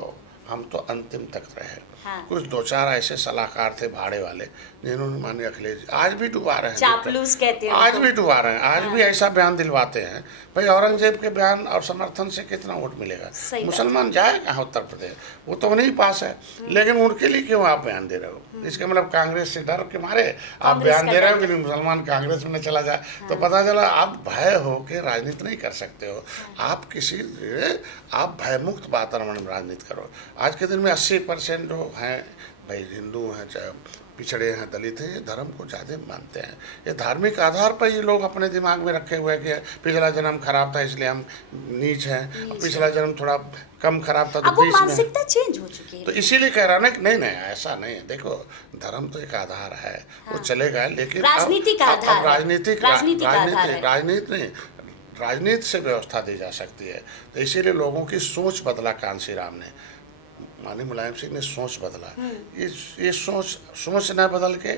हम तो अंतिम तक रहे। हाँ। कुछ दो चार ऐसे सलाहकार थे भाड़े वाले जिन्होंने माने अखिलेश आज भी डुबा रहे हैं, चापलूस कहते हैं आज उनको। भी डुबा रहे हैं, आज हाँ। भी ऐसा बयान दिलवाते हैं। भाई औरंगजेब के बयान और समर्थन से कितना वोट मिलेगा? सही बात मुसलमान जाए कहाँ उत्तर प्रदेश, वो तो उन्हीं पास है। लेकिन उनके लिए क्यों आप बयान दे रहे हो? इसके मतलब कांग्रेस से डर के मारे आप कांग्रेस बयान का दे रहे डर हो कि मुसलमान कांग्रेस में न चला जाए। तो पता चला आप भय हो के राजनीति नहीं कर सकते हो। आप भयमुक्त वातावरण में राजनीति करो। आज के दिन में 80% जो हैं भाई हिंदू हैं, चाहे पिछड़े हैं, दलित हैं, ये धर्म को ज़्यादा मानते हैं। ये धार्मिक आधार पर ये लोग अपने दिमाग में रखे हुए हैं कि पिछला जन्म खराब था इसलिए हम नीच हैं, पिछला जन्म थोड़ा कम खराब था तो अब वो बीच में। मानसिकता चेंज हो चुकी है। तो इसीलिए कह रहा ना कि नहीं नहीं ऐसा नहीं है। देखो धर्म तो एक आधार है, वो चलेगा, लेकिन राजनीति का आधार है। राजनीति राजनीति का आधार है। राजनीति नहीं, राजनीति से व्यवस्था दी जा सकती है। तो इसीलिए लोगों की सोच बदला कांसी राम ने, माननीय मुलायम सिंह ने सोच बदला। ये सोच न बदल के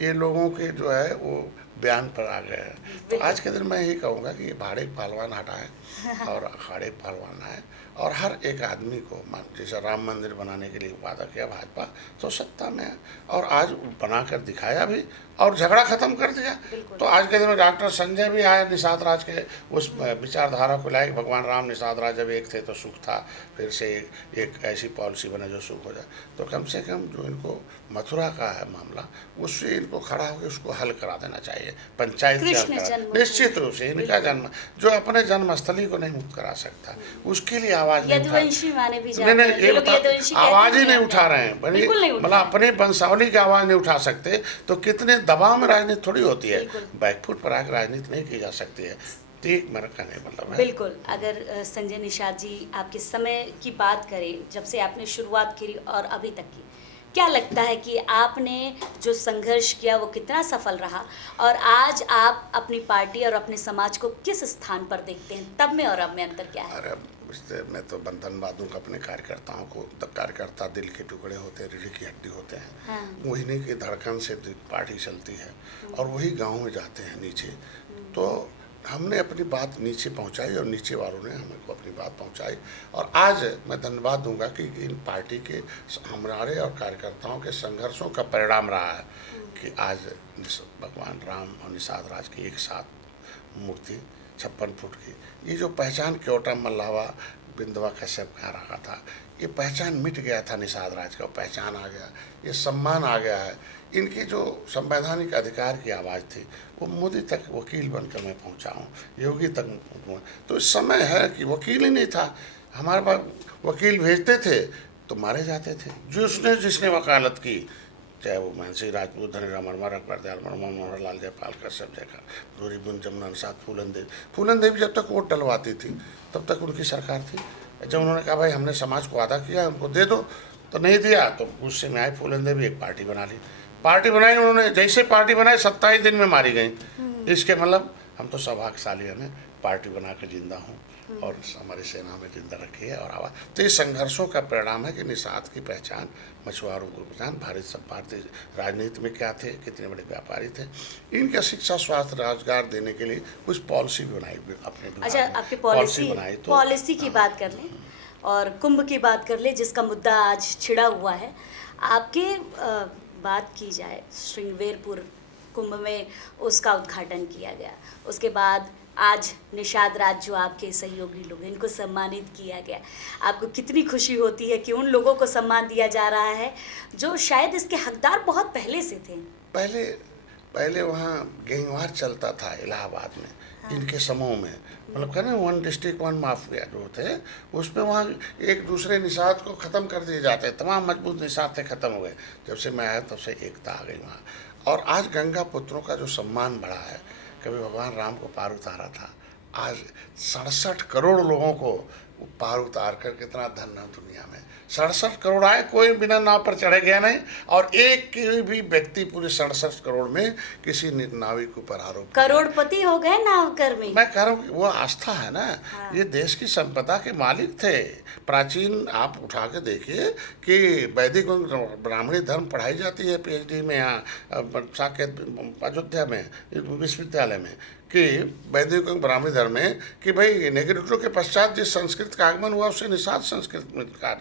ये लोगों के जो है वो बयान पर आ गए हैं। तो आज के दिन मैं यही कहूँगा कि ये भाड़े पहलवान हटाएं और अखाड़े पहलवान आए, और हर एक आदमी को जैसे राम मंदिर बनाने के लिए वादा किया भाजपा, तो सत्ता में है और आज बनाकर दिखाया भी और झगड़ा खत्म कर दिया। तो आज के दिन में डॉक्टर संजय भी आए निषाद राज के उस विचारधारा को लाए। भगवान राम निषाद राज जब एक थे तो सुख था, फिर से एक ऐसी पॉलिसी बने जो सुख हो जाए। तो कम से कम जो इनको मथुरा का है मामला, उससे इनको खड़ा होकर उसको हल करा देना चाहिए, पंचायत से हल करा। निश्चित रूप से इनका जन्म जो अपने जन्मस्थली को नहीं मुक्त करा सकता, उसके लिए आवाज नहीं उठा। यदुवंशी माने भी नहीं जाते नहीं हैं। ये लोग यदुवंशी कहते आवाज ही हैं नहीं क्या? उठा रहे हैं। बिल्कुल नहीं उठा मतलब अपने वंशावली की आवाज नहीं उठा सकते तो कितने दबाव में राजनीति थोड़ी होती है। बिल्कुल। बैकफुट पर आकर राजनीति नहीं की जा सकती है। ठीक मेरा कहने मतलब है। बिल्कुल। अगर संजय निषाद जी आपके समय की बात करें, जब से आपने शुरुआत की और अभी तक की, क्या लगता है कि आपने जो संघर्ष किया वो कितना सफल रहा, और आज आप अपनी पार्टी और अपने समाज को किस स्थान पर देखते हैं? तब में और अब में अंतर क्या है? अरे इससे मैं तो धन्यवाद दूंगा अपने कार्यकर्ताओं को। कार्यकर्ता दिल के टुकड़े होते हैं, रीढ़ की हड्डी होते हैं। हाँ। वही की धड़कन से पार्टी चलती है और वही गाँव में जाते हैं नीचे। तो हमने अपनी बात नीचे पहुंचाई और नीचे वालों ने हमको अपनी बात पहुंचाई। और आज मैं धन्यवाद दूंगा कि इन पार्टी के हमारे और कार्यकर्ताओं के संघर्षों का परिणाम रहा है कि आज भगवान राम और निषाद राज की एक साथ मूर्ति 56 फुट की, ये जो पहचान क्योटा मल्लावा बिंदवा कश्यप का रखा था, ये पहचान मिट गया था। निषाद राज का पहचान आ गया, ये सम्मान आ गया है। इनकी जो संवैधानिक अधिकार की आवाज़ थी वो मोदी तक वकील बनकर मैं पहुंचा हूँ, योगी तक पहुंचा। तो इस समय है कि वकील ही नहीं था, हमारे पास वकील भेजते थे तो मारे जाते थे। जिसने वकालत की, चाहे वो मानसी राजपूत, धनीराम वर्मा, अकबर दयाल वर्मा, मनोहर लाल जयपाल कश्यप जयका, गौरी बुन जमुना निषाद, फूलन देवी जब तक वोट डलवाती थी तब तक उनकी सरकार थी। जब उन्होंने कहा भाई हमने समाज को वादा किया उनको दे दो, तो नहीं दिया, तो गुस्से में आए फूलन देवी, एक पार्टी बना ली। पार्टी बनाई उन्होंने, जैसे पार्टी बनाई 27 दिन में मारी गई। इसके मतलब हम तो सौभाग्यशाली हैं, पार्टी बना कर जिंदा हूँ और हमारी सेना में जिंदा रखी है और आवाज़। तो ये संघर्षों का परिणाम है कि निषाद की पहचान, मछुआरों की पहचान, भारतीय राजनीति में क्या थे, कितने बड़े व्यापारी थे, इनका शिक्षा, स्वास्थ्य, रोजगार देने के लिए कुछ पॉलिसी बनाई अपने। अच्छा, आपकी पॉलिसी की बात कर लें और कुंभ की बात कर लें, जिसका मुद्दा आज छिड़ा हुआ है। आपके बात की जाए, श्रृंगवेरपुर कुंभ में उसका उद्घाटन किया गया, उसके बाद आज निषाद राज जो आपके सहयोगी लोग हैं इनको सम्मानित किया गया। आपको कितनी खुशी होती है कि उन लोगों को सम्मान दिया जा रहा है जो शायद इसके हकदार बहुत पहले से थे? पहले वहाँ गैंगवार चलता था इलाहाबाद में। हाँ। इनके समूह में, मतलब कहना 1 डिस्ट्रिक्ट 1 माफिया जो थे, उसमें वहाँ एक दूसरे निषाद को ख़त्म कर दिए जाते, तमाम मजबूत निषाद थे ख़त्म हो गए। जब से मैं आया तब से एकता आ गई वहाँ। और आज गंगा पुत्रों का जो सम्मान बढ़ा है, कभी भगवान राम को पार उतारा था, आज 67 करोड़ लोगों को पार उतार कर कितना धन है दुनिया में। 67 करोड़ आए, कोई बिना नाव पर चढ़े गया नहीं, और एक भी व्यक्ति पूरे 67 करोड़ में किसी नाविक के ऊपर आरोप। करोड़पति हो गए नावकर में। मैं कह रहा हूँ वो आस्था है ना। हाँ। ये देश की संपदा के मालिक थे। प्राचीन आप उठा के देखिए कि वैदिक ब्राह्मणी धर्म पढ़ाई जाती है PhD में, यहाँ साकेत अयोध्या में विश्वविद्यालय में, कि वैदिक एवं ब्राह्मणी धर्म में कि भाई नेगेटिव के पश्चात जिस संस्कृत का आगमन हुआ उससे निषाद संस्कृत में का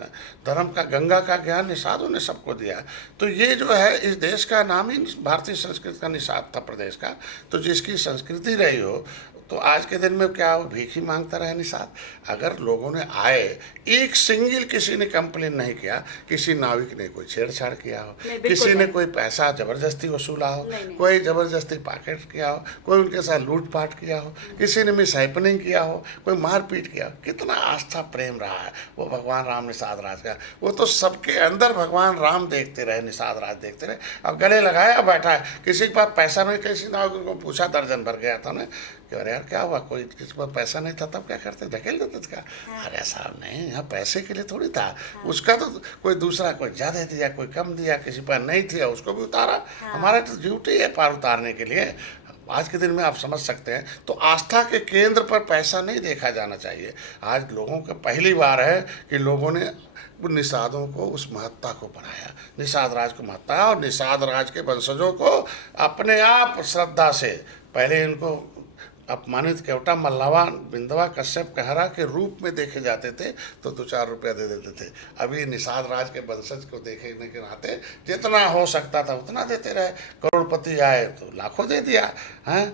धर्म का, गंगा का ज्ञान निषादों ने सबको दिया। तो ये जो है इस देश का नाम ही भारतीय संस्कृत का निषाद था प्रदेश का। तो जिसकी संस्कृति रही हो तो आज के दिन में क्या वो भीख ही मांगता रहे निषाद? अगर लोगों ने आए, एक सिंगल किसी ने कंप्लेन नहीं किया, किसी नाविक ने कोई छेड़छाड़ किया हो, किसी ने कोई पैसा जबरदस्ती वसूला हो, कोई जबरदस्ती पॉकेट किया हो, कोई उनके साथ लूटपाट किया हो, किसी ने मिस हैपनिंग किया हो, कोई मारपीट किया हो। कितना आस्था प्रेम रहा है वो भगवान राम निषाद राज का। वो तो सबके अंदर भगवान राम देखते रहे, निषाद राज देखते रहे। अब गले लगाया बैठा है, किसी के पास पैसा नहीं, किसी नाविक को पूछा, दर्जन भर गया था ना कि अरे यार क्या हुआ, कोई किसी पर पैसा नहीं था तब क्या करते, धकेल देते थे क्या? अरे साहब नहीं, यहाँ पैसे के लिए थोड़ी था। उसका तो कोई दूसरा कोई ज़्यादा दिया, कोई कम दिया, किसी पर नहीं दिया उसको भी उतारा। हमारा तो ड्यूटी है पार उतारने के लिए। आज के दिन में आप समझ सकते हैं। तो आस्था के केंद्र पर पैसा नहीं देखा जाना चाहिए। आज लोगों को पहली बार है कि लोगों ने निषादों को उस महत्ता को बढ़ाया, निषाद राज को महत्ता, और निषाद राज के वंशजों को अपने आप श्रद्धा से पहले इनको अपमानित केवटा मल्लावा बिंदवा कश्यप कहरा के रूप में देखे जाते थे तो 2-4 रुपया दे देते थे। अभी निषाद राज के वंशज को देखने के नाते जितना हो सकता था उतना देते रहे। करोड़पति आए तो लाखों दे दिया, हैं,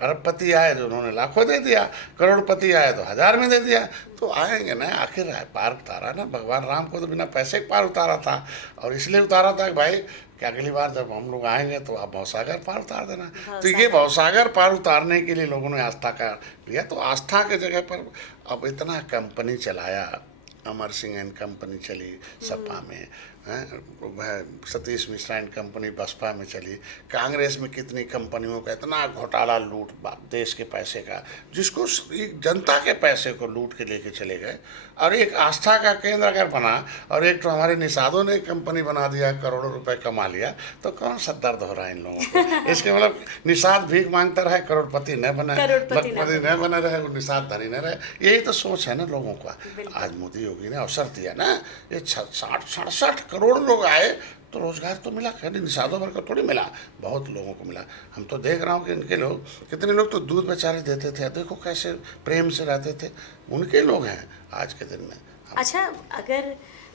अरबपति आए तो उन्होंने लाखों दे दिया, करोड़पति आए तो 1000 में दे दिया। तो आएंगे ना, आखिर पार उतारा ना, भगवान राम को तो बिना पैसे के पार उतारा था। और इसलिए उतारा था कि भाई कि अगली बार जब हम लोग आएंगे तो आप भवसागर पार उतार देना। तो ये भवसागर पार उतारने के लिए लोगों ने आस्था का लिया। तो आस्था के जगह पर अब इतना कंपनी चलाया, अमर सिंह एंड कंपनी चली सपा में, सतीश मिश्रा एंड कंपनी बसपा में चली। कांग्रेस में कितनी कंपनियों का इतना घोटाला लूट देश के पैसे का, जिसको एक जनता के पैसे को लूट के लेके चले गए। और एक आस्था का केंद्र अगर बना और एक तो हमारे निषादों ने कंपनी बना दिया, करोड़ों रुपए कमा लिया, तो कौन सा दर्द हो रहा है इन लोगों को? इसके मतलब निषाद भीख मांगता रहे, करोड़पति न बने, लखपति न बने रहे, वो निषाद धनी न रहे। यही तो सोच है ना लोगों का। आज मोदी योगी ने अवसर दिया ना, ये 60-67 करोड़ लोग आए तो रोजगार तो मिला, कहीं निषादों भर का थोड़ी मिला, बहुत लोगों को मिला। हम तो देख रहा हूँ कि इनके लोग, कितने लोग तो दूध बेचारे देते थे, देखो कैसे प्रेम से रहते थे, उनके लोग हैं आज के दिन में। अच्छा, अगर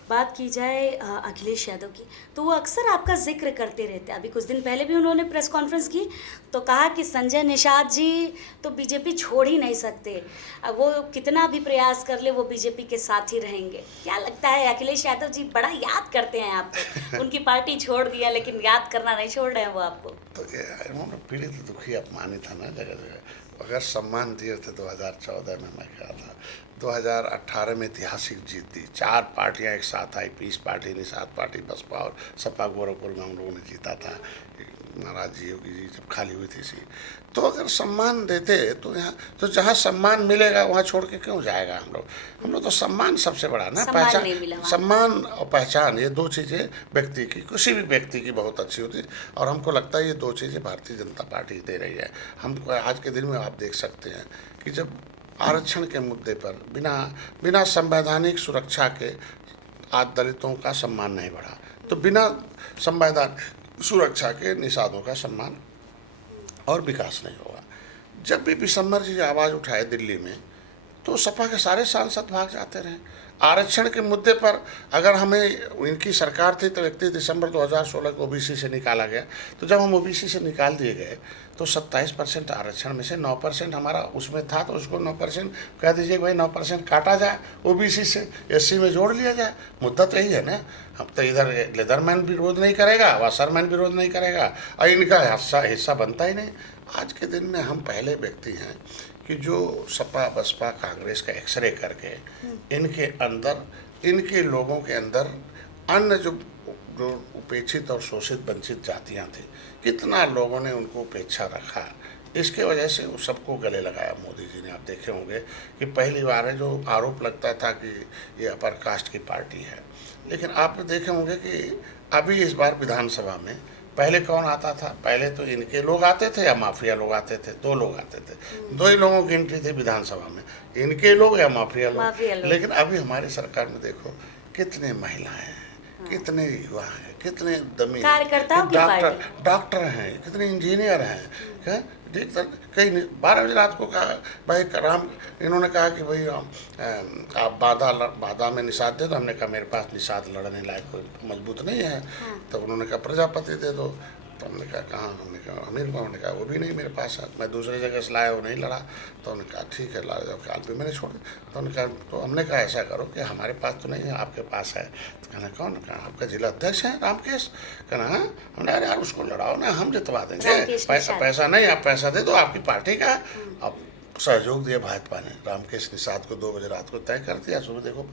बात की जाए अखिलेश यादव की, तो वो अक्सर आपका जिक्र करते रहते हैं। अभी कुछ दिन पहले भी उन्होंने प्रेस कॉन्फ्रेंस की तो कहा कि संजय निषाद जी तो बीजेपी छोड़ ही नहीं सकते, अब वो कितना भी प्रयास कर ले वो बीजेपी के साथ ही रहेंगे। क्या लगता है, अखिलेश यादव जी बड़ा याद करते हैं आपको? उनकी पार्टी छोड़ दिया लेकिन याद करना नहीं छोड़ रहे हैं वो आपको। तो उन्होंने पीड़ित दुखी अपमानित था ना जगह जगह। अगर सम्मान दिए थे 2014 में, मैं कहा था 2018 में ऐतिहासिक जीत दी, 4 पार्टियां एक साथ आई, peace party, Nishad party, BSP और सपा गोरखपुर में हम लोगों ने जीता था। महाराज जी योगी जी जब खाली हुई थी सी, तो अगर सम्मान देते तो यहाँ तो जहाँ सम्मान मिलेगा वहाँ छोड़ के क्यों जाएगा हम लोग तो सम्मान सबसे बड़ा ना, पहचान, सम्मान और पहचान, ये 2 चीज़ें व्यक्ति की, किसी भी व्यक्ति की बहुत अच्छी होती है। और हमको लगता है ये 2 चीज़ें भारतीय जनता पार्टी दे रही है हमको। आज के दिन में आप देख सकते हैं कि जब आरक्षण के मुद्दे पर बिना संवैधानिक सुरक्षा के आज दलितों का सम्मान नहीं बढ़ा, तो बिना संवैधानिक सुरक्षा के निषादों का सम्मान और विकास नहीं होगा। जब भी विशंबर जी आवाज़ उठाए दिल्ली में तो सपा के सारे सांसद भाग जाते रहे। आरक्षण के मुद्दे पर अगर हमें, इनकी सरकार थी तो 31 दिसंबर 2016 को ओबीसी से निकाला गया, तो जब हम ओबीसी से निकाल दिए गए तो 27% आरक्षण में से 9% हमारा उसमें था, तो उसको 9% कह दीजिए भाई 9% काटा जाए, ओबीसी से एससी में जोड़ लिया जाए। मुद्दा तो यही है ना। हम तो इधर लेदरमैन विरोध नहीं करेगा, वासरमैन विरोध नहीं करेगा, और इनका हिस्सा बनता ही नहीं। आज के दिन में हम पहले व्यक्ति हैं कि जो सपा बसपा कांग्रेस का एक्सरे करके इनके अंदर, इनके लोगों के अंदर अन्य जो उपेक्षित और शोषित वंचित जातियां थी, कितना लोगों ने उनको उपेक्षा रखा। इसके वजह से वो सबको गले लगाया मोदी जी ने। आप देखे होंगे कि पहली बार है जो आरोप लगता था कि ये अपर कास्ट की पार्टी है, लेकिन आप देखे होंगे कि अभी इस बार विधानसभा में पहले कौन आता था? पहले तो इनके लोग आते थे या माफिया लोग आते थे, 2 लोग आते थे, 2 ही लोगों की एंट्री थी विधानसभा में, इनके लोग या माफिया लोग। लेकिन अभी हमारी सरकार में देखो कितने महिलाएं हैं, कितने युवा हैं, कितने दमी कार्यकर्ताओं की पार्टी। डॉक्टर हैं, कितने इंजीनियर हैं। क्या देख कहीं 12 बजे रात को कहा भाई राम, इन्होंने कहा कि भाई आप बाधा में निषाद दे दो। हमने कहा मेरे पास निषाद लड़ने लायक कोई मजबूत नहीं है। तो उन्होंने कहा प्रजापति दे दो। तो हमने कहा कहाँ, हमने कहा अमीर को, हमने कहा वो भी नहीं मेरे पास है, मैं दूसरी जगह से लाया, वो नहीं लड़ा। तो उन्होंने कहा ठीक है ला जाओ, काल भी मैंने छोड़ दिया। तो उन्होंने कहा, तो हमने कहा ऐसा करो कि हमारे पास तो नहीं है, आपके पास है। तो कहना कौन, कहा आपका जिला अध्यक्ष है रामकेश। कहना हाँ। हमने अरे यार उसको लड़ाओ ना, हम जितवा देंगे, पैसा नहीं, आप पैसा दे दो, आपकी पार्टी का। अब सहयोग दिया भाजपा ने, रामकेश निषाद को 2 बजे रात को तय कर दिया। सुबह देखो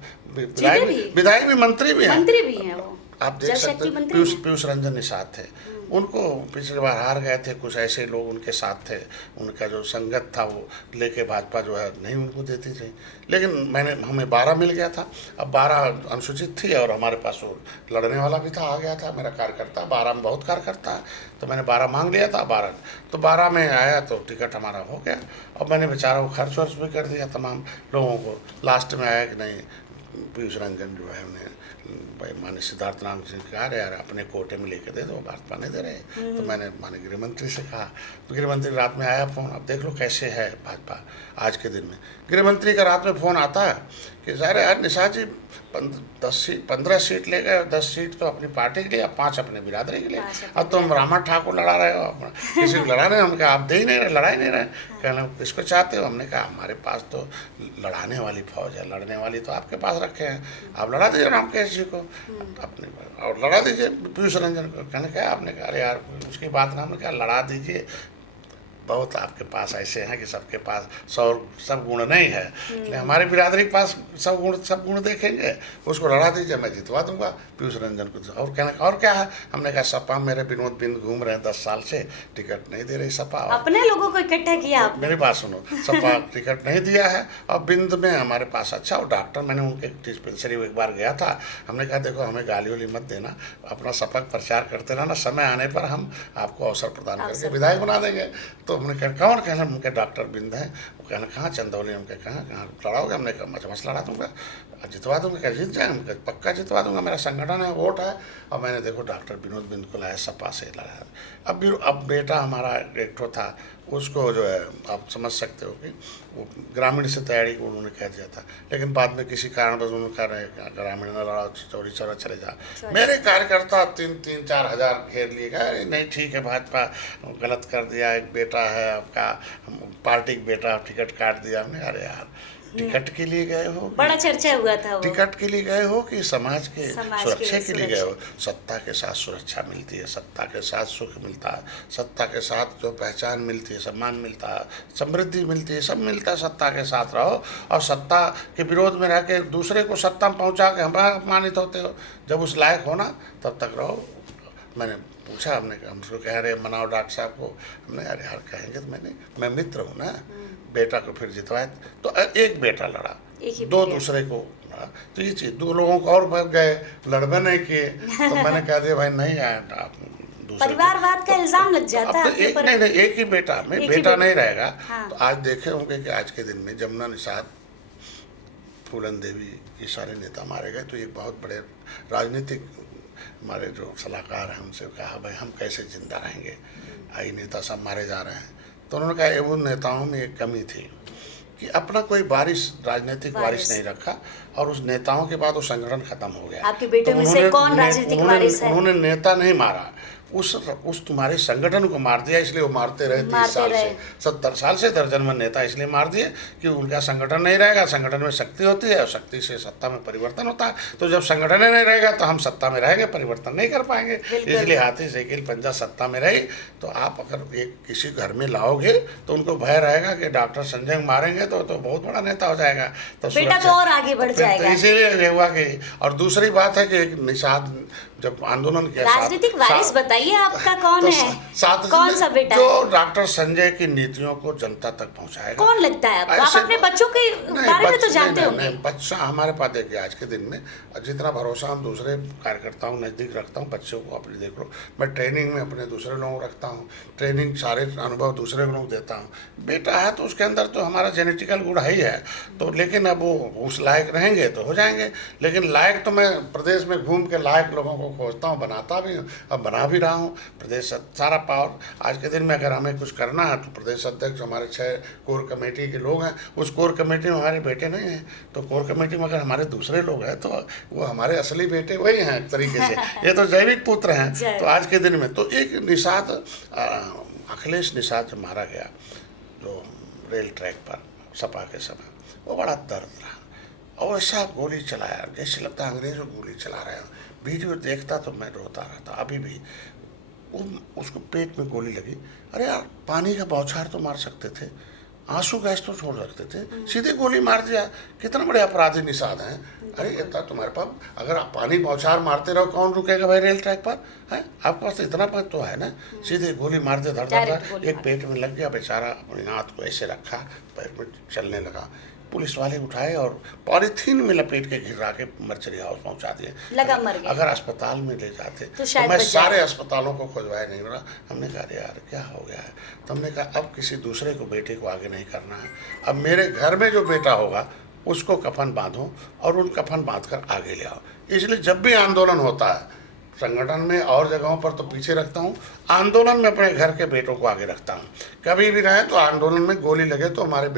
विधायक भी मंत्री भी हैं वो, आप देख सकते हैं। पीयूष रंजन निषाद थे, उनको पिछली बार हार गए थे, कुछ ऐसे लोग उनके साथ थे, उनका जो संगत था वो लेके भाजपा जो है नहीं उनको देती थी। लेकिन हमें 12 मिल गया था। अब 12 अनुसूचित थी और हमारे पास वो लड़ने वाला भी था, आ गया था मेरा कार्यकर्ता। 12 में बहुत कार्यकर्ता है, तो मैंने 12 मांग लिया था। 12 में आया तो टिकट हमारा हो गया। और मैंने बेचारा वो खर्च वर्च भी कर दिया तमाम लोगों को। लास्ट में आया कि नहीं, पीयूष रंजन जो है उन्हें भाई माने सिद्धार्थ नाम से कहा रहे यार अपने कोटे में लेके दे दो, भाजपा नहीं दे रहे। तो मैंने माने गृह मंत्री से कहा, तो गृह मंत्री रात में आया फ़ोन। अब देख लो कैसे है भाजपा आज के दिन में। गृह मंत्री का रात में फ़ोन आता है कि सारे यार निषाद जी 15 सीट ले गए, 10 सीट तो अपनी पार्टी के लिए, 5 अपने बिरादरी के लिए। अब तुम रामा ठाकुर लड़ा रहे हो, अपना किसी को लड़ा रहे हो। हमने कहा आप दे ही नहीं रहे, लड़ा ही नहीं रहे। कहना किसको चाहते हो। हमने कहा हमारे पास तो लड़ाने वाली फौज है, लड़ने वाली तो आपके पास रखे हैं, आप लड़ा दीजिए रामकेश जी को अपने, और लड़ा दीजिए पीयूष रंजन को। कहने कहा, आपने कहा अरे यार उसकी बात ना, हमने कहा लड़ा दीजिए, बहुत आपके पास ऐसे हैं कि सबके पास सब गुण नहीं है, लेकिन हमारे बिरादरी के पास सब गुण देखेंगे, उसको लड़ा दीजिए, मैं जितवा दूंगा पीयूष रंजन को। और कहने और क्या है। हमने कहा सपा मेरे विनोद बिंद घूम रहे हैं 10 साल से, टिकट नहीं दे रही सपा। अपने लोगों को इकट्ठा किया आपने। मेरी बात सुनो, सपा टिकट नहीं दिया है। और बिंद में हमारे पास अच्छा और डॉक्टर, मैंने उनके डिस्पेंसरी एक बार गया था। हमने कहा देखो हमें गाली वाली मत देना, अपना सपक प्रचार करते रहना, समय आने पर हम आपको अवसर प्रदान करके विधायक बना देंगे। तो हमने कहा कौन, कहना उनके डॉक्टर बिंद हैं। वो कहना कहाँ, चंदौली। हमने कहा कहाँ लड़ाओगे। हमने कहा मच लड़ा दूंगा, जितवा दूंगा। क्या जीत जाएंगे, पक्का जितवा दूंगा, मेरा संगठन है, वोट है। और मैंने देखो डॉक्टर विनोद बिंद को लाया, सपा से लाया। अब बेटा हमारा एक ठो था, उसको जो है आप समझ सकते हो कि वो ग्रामीण से तैयारी को उन्होंने कह दिया था, लेकिन बाद में किसी कारण बस उन्होंने कहा रहे ग्रामीण न लड़ा, चौरी चौरा चले जा। मेरे कार्यकर्ता 3-4 हज़ार घेर लिए गए, नहीं ठीक है भाजपा गलत कर दिया, एक बेटा है आपका, पार्टी का बेटा, टिकट काट दिया। हमने अरे यार टिकट के लिए गए हो, बड़ा चर्चा हुआ था वो। टिकट के लिए गए हो कि समाज के सुरक्षा के लिए गए हो। सत्ता के साथ सुरक्षा मिलती है, सत्ता के साथ सुख मिलता है, सत्ता के साथ जो पहचान मिलती है, सम्मान मिलता है, समृद्धि मिलती है, सब मिलता है। सत्ता के साथ रहो और सत्ता के विरोध में रह के दूसरे को सत्ता में पहुँचा के हमारा अपमानित होते हो। जब उस लायक हो ना तब तक रहो। मैंने पूछा, हमने हमको कह रहे मनाओ डॉक्टर साहब को। हमने अरे यार कहेंगे तो मैं मित्र हूँ ना, बेटा को फिर जितवाए। तो एक बेटा लड़ा, 2 दूसरे को लड़ा। तो ये चीज़ 2 लोगों को और बढ़ गए, लड़बे नहीं किए। तो मैंने कह दिया भाई नहीं आया, आप परिवारवाद का इल्जाम लग जाता है। एक ही बेटा में बेटा नहीं रहेगा। तो आज देखे होंगे कि आज के दिन में जमुना निषाद, फूलन देवी, ये सारे नेता मारे गए। तो एक बहुत बड़े राजनीतिक हमारे जो सलाहकार हैं उनसे कहा भाई हम कैसे जिंदा रहेंगे, आई नेता सब मारे जा रहे हैं। तो उन्होंने कहा उन नेताओं में एक कमी थी कि अपना कोई राजनीतिक वारिस नहीं रखा, और उस नेताओं के बाद वो संगठन खत्म हो गया। आपके बेटे में से कौन राजनीतिक वारिस है? उन्होंने नेता नहीं मारा, उस तुम्हारे संगठन को मार दिया। इसलिए वो मारते रहे 30 साल से, 70 साल से दर्जन में नेता इसलिए मार दिए कि उनका संगठन नहीं रहेगा। संगठन में शक्ति होती है और शक्ति से सत्ता में परिवर्तन होता है। तो जब संगठन नहीं रहेगा तो हम सत्ता में रहेंगे, परिवर्तन नहीं कर पाएंगे। इसलिए हाथी साइकिल पंजा सत्ता में रही। तो आप अगर एक किसी घर में लाओगे तो उनको भय रहेगा कि डॉक्टर संजय मारेंगे तो बहुत बड़ा नेता हो जाएगा, तो बेटा तो और आगे बढ़ जाएगा। इसीलिए हुआ कि। और दूसरी बात है कि एक निषाद जब आंदोलन किया राजनीतिक वारिस बताइए आपका कौन तो है? सात कौन सा बेटा जो है? डॉक्टर संजय की नीतियों को जनता तक पहुंचाएगा। कौन लगता है आपको? आप ऐसे- अपने बच्चों के बारे में तो जानते नहीं, होंगे। नहीं, बच्चा हमारे पास देखिए आज के दिन में जितना भरोसा हम दूसरे कार्यकर्ताओं नज़दीक रखता हूँ, बच्चों को अपने देख लो, मैं ट्रेनिंग में अपने दूसरे लोगों को रखता हूँ, ट्रेनिंग सारे अनुभव दूसरे लोगों को देता हूँ। बेटा है तो उसके अंदर तो हमारा जेनेटिकल गुण है ही है, तो लेकिन अब वो उस लायक रहेंगे तो हो जाएंगे। लेकिन लायक तो मैं प्रदेश में घूम के लायक लोगों को खोजता हूँ, बनाता भी हूँ, अब बना भी रहा हूँ। प्रदेश सारा पावर आज के दिन में अगर हमें कुछ करना है तो प्रदेश अध्यक्ष हमारे 6 कोर कमेटी के लोग हैं, उस कोर कमेटी में हमारे बेटे नहीं हैं, तो कोर कमेटी में अगर हमारे दूसरे लोग हैं तो वो हमारे असली बेटे वही हैं एक तरीके से। ये तो जैविक पुत्र हैं। तो आज के दिन में तो एक निषाद अखिलेश निषाद जो मारा गया जो रेल ट्रैक पर सपा के समय, वो बड़ा दर्द रहा और ऐसा गोली चलाया जैसे लगता है अंग्रेज़ गोली चला रहे हैं। वीडियो देखता तो मैं रोता रहता अभी भी। उसको पेट में गोली लगी, अरे यार पानी का बौछार तो मार सकते थे, आंसू गैस तो छोड़ सकते थे, सीधे गोली मार दिया। कितना बड़े अपराधी निषाद हैं। अरे इतना तुम्हारे पास अगर आप पानी बौछार मारते रहो कौन रुकेगा भाई रेल ट्रैक पर है? आपके पास इतना पद तो है ना, सीधे गोली मार दे धड़ धड़, एक पेट में लग गया, बेचारा अपने हाथ को ऐसे रखा, पैर में चलने लगा। पुलिस वाले उठाए और पॉलीथीन में लपेट के घिरा के मर्चरी हाउस पहुंचा दिए। लगा मर गया। अगर अस्पताल में ले जाते तो शायद मैं बच सारे जाए। अस्पतालों को खुजवाया नहीं मिला। हमने कहा यार क्या हो गया है, तो हमने कहा अब किसी दूसरे को बेटे को आगे नहीं करना है, अब मेरे घर में जो बेटा होगा उसको कफन बांधो और उन कफन बांध कर आगे ले आओ। इसलिए जब भी आंदोलन होता है संगठन में और जगहों पर तो पीछे रखता हूँ, आंदोलन में अपने घर के बेटों को आगे रखता हूँ। कभी भी रहे तो आंदोलन में गोली लगे तो हमारे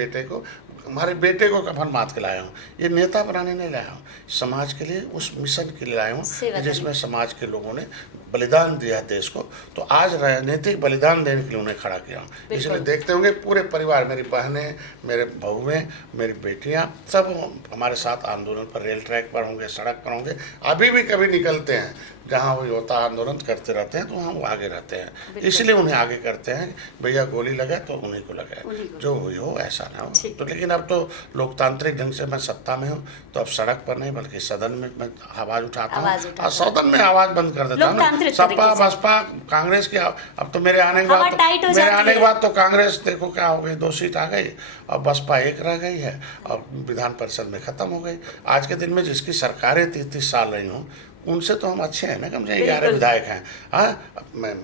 बेटे को कफन बांध के लाया हूँ। ये नेता बनाने नहीं लाया हूँ, समाज के लिए उस मिशन के लिए लाया हूँ जिसमें समाज के लोगों ने बलिदान दिया देश को, तो आज राजनीतिक बलिदान देने के लिए उन्हें खड़ा किया हूँ। इसलिए देखते होंगे पूरे परिवार, मेरी बहनें, मेरे बहुएं, मेरी बेटियाँ सब हमारे साथ आंदोलन पर रेल ट्रैक पर होंगे, सड़क पर होंगे। अभी भी कभी निकलते हैं जहाँ वही होता है आंदोलन करते रहते हैं तो वहाँ वो आगे रहते हैं। इसलिए उन्हें आगे करते हैं, भैया गोली लगे तो उन्हीं को लगे, जो हुई हो ऐसा ना हो। तो लेकिन अब तो लोकतांत्रिक ढंग से मैं सत्ता में हूँ तो अब सड़क पर नहीं बल्कि सदन में मैं आवाज़ उठाता हूँ और सदन में आवाज़ बंद कर देता हूँ। सपा बसपा कांग्रेस की अब तो मेरे आने के बाद तो कांग्रेस देखो क्या हो गई, 2 सीट आ गई और बसपा 1 रह गई है और विधान परिषद में ख़त्म हो गई। आज के दिन में जिसकी सरकारें 30-30 साल रही हूँ उनसे तो हम अच्छे हैं ना, कम से 11 विधायक हैं। हाँ, मैं